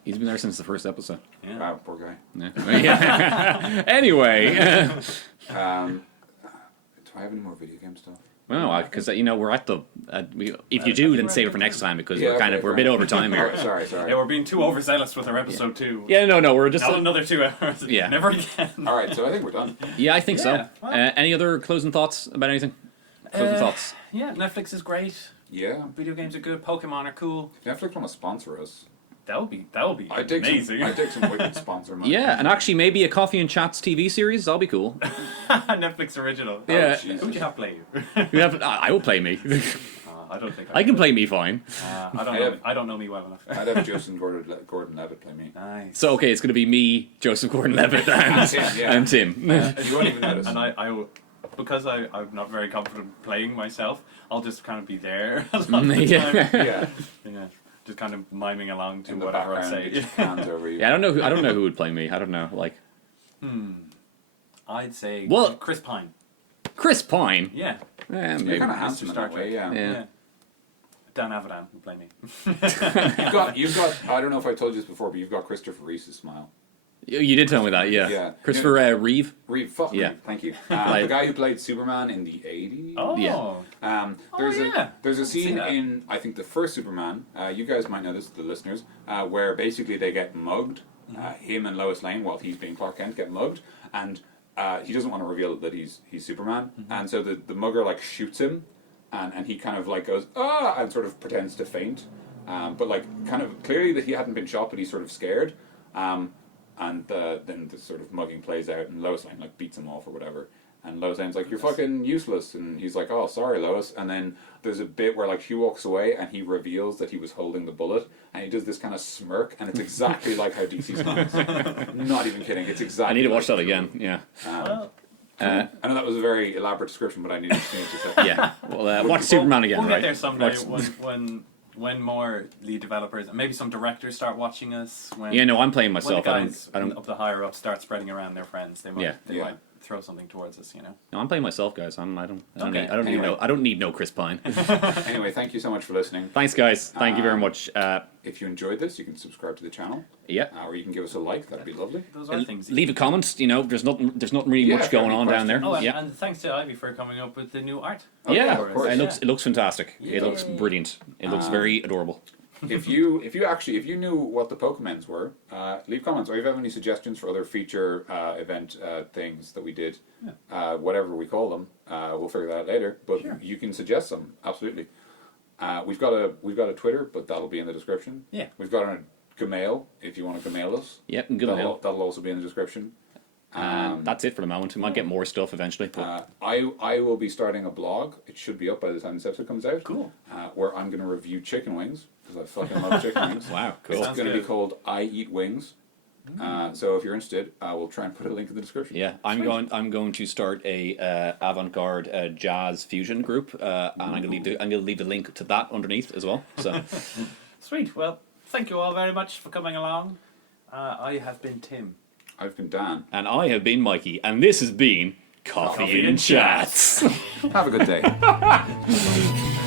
He's been there since the first episode. Yeah. Wow, poor guy. Yeah. Anyway, Do I have any more video game stuff? well, because we're at the. If you do, then save it for next time because we're okay, we're a bit over time Oh, here. sorry. Yeah, we're being too overzealous with our episode 2. Yeah, no, we're just. Not another 2 hours. Yeah. Never again. All right, so I think we're done. Yeah, I think Yeah, so. well. Any other closing thoughts about anything? Closing thoughts. Yeah, Netflix is great. Yeah, Video games are good. Pokemon are cool. Netflix want to sponsor us. That would be I take amazing. some. I take some wicked sponsor money. Yeah, and actually maybe a Coffee and Chats TV series. That'll be cool. Netflix original. Yeah. Jesus. Who would you have play you? I will play me. I don't think I can play me fine. I don't know me well enough. I'd have Joseph Gordon-Levitt play me. Nice. So okay, it's going to be me, Joseph Gordon-Levitt, and Tim, yeah. and Tim. You won't even notice. And I will, because I'm not very confident playing myself, I'll just kind of be there a lot of the Yeah. time. Yeah. Yeah, just kind of miming along to In the whatever I background, say. get your hands over you. Yeah, I don't know. I don't know who would play me. I don't know. Like I'd say Well- Chris Pine. Chris Pine. Yeah, You're Maybe. kind of handsome in Star that way, Trek. yeah. Yeah. Dan Avidan would play me. You've got. I don't know if I told you this before, but you've got Christopher Reeve's smile. You did tell me that. Yeah. Yeah. Christopher Reeve. Reeve, fuck Yeah. Reeve, thank you. Like- The guy who played Superman in the '80s. Oh, Yeah. There's a See scene that. in I think the first Superman. You guys might know this, the listeners, where basically they get mugged. Him and Lois Lane, while he's being Clark Kent, get mugged, and he doesn't want to reveal that he's Superman, and so the mugger like shoots him, and he kind of like goes and sort of pretends to faint, but like kind of clearly that he hadn't been shot, but he's sort of scared, and then the sort of mugging plays out, and Lois Lane like beats him off or whatever. And Lois Lane's like, "You're fucking useless," and he's like, "Oh, sorry, Lois." And then there's a bit where like she walks away, and he reveals that he was holding the bullet, and he does this kind of smirk, and it's exactly like how DC smiles. Not even kidding, it's exactly. I need to watch like that again. Yeah. well, I know that was a very elaborate description, but I needed to change it. Yeah. Well, watch Superman again. we'll right? get there someday Watch- when more lead developers and maybe some directors start watching us. When, Yeah, no, I'm playing when the myself. guys I don't. up the higher up start spreading around their friends, they might Yeah. Yeah. throw something towards us. No, I'm playing myself, guys. I don't Okay. need. I don't need Anyway. no. I don't need no Chris Pine. Anyway, thank you so much for listening. Thanks, guys. Thank you very much. If you enjoyed this, you can subscribe to the channel, Yeah. or you can give us a like. That'd be lovely. Those are things. Leave a comment. There's nothing. There's nothing really Yeah, much if you have going any on down there. questions. Oh, Yeah. and thanks to Ivy for coming up with the new art. Oh, Yeah, of course. it looks fantastic. Yay. It looks brilliant. It looks very adorable. If you knew what the Pokémons were, leave comments. Or if you have any suggestions for other feature event things that we did, whatever we call them, we'll figure that out later. But Sure. you can suggest some, absolutely. We've got a Twitter, but that'll be in the description. Yeah. We've got a Gmail if you want to Gmail us. Yep, and good mail. That'll also be in the description. And that's it for the moment. We might get more stuff eventually. But I will be starting a blog. It should be up by the time this episode comes out. Cool. Where I'm going to review chicken wings because I fucking love chicken wings. wow, It's cool. Sounds going to be good. called I Eat Wings. So if you're interested, we'll try and put a link in the description. Yeah, I'm going to start a avant-garde jazz fusion group, and I'm gonna leave the link to that underneath as well. So Sweet. Well, thank you all very much for coming along. I have been Tim. I've been Dan. and I have been Mikey, and this has been Coffee and Chats. Have a good day.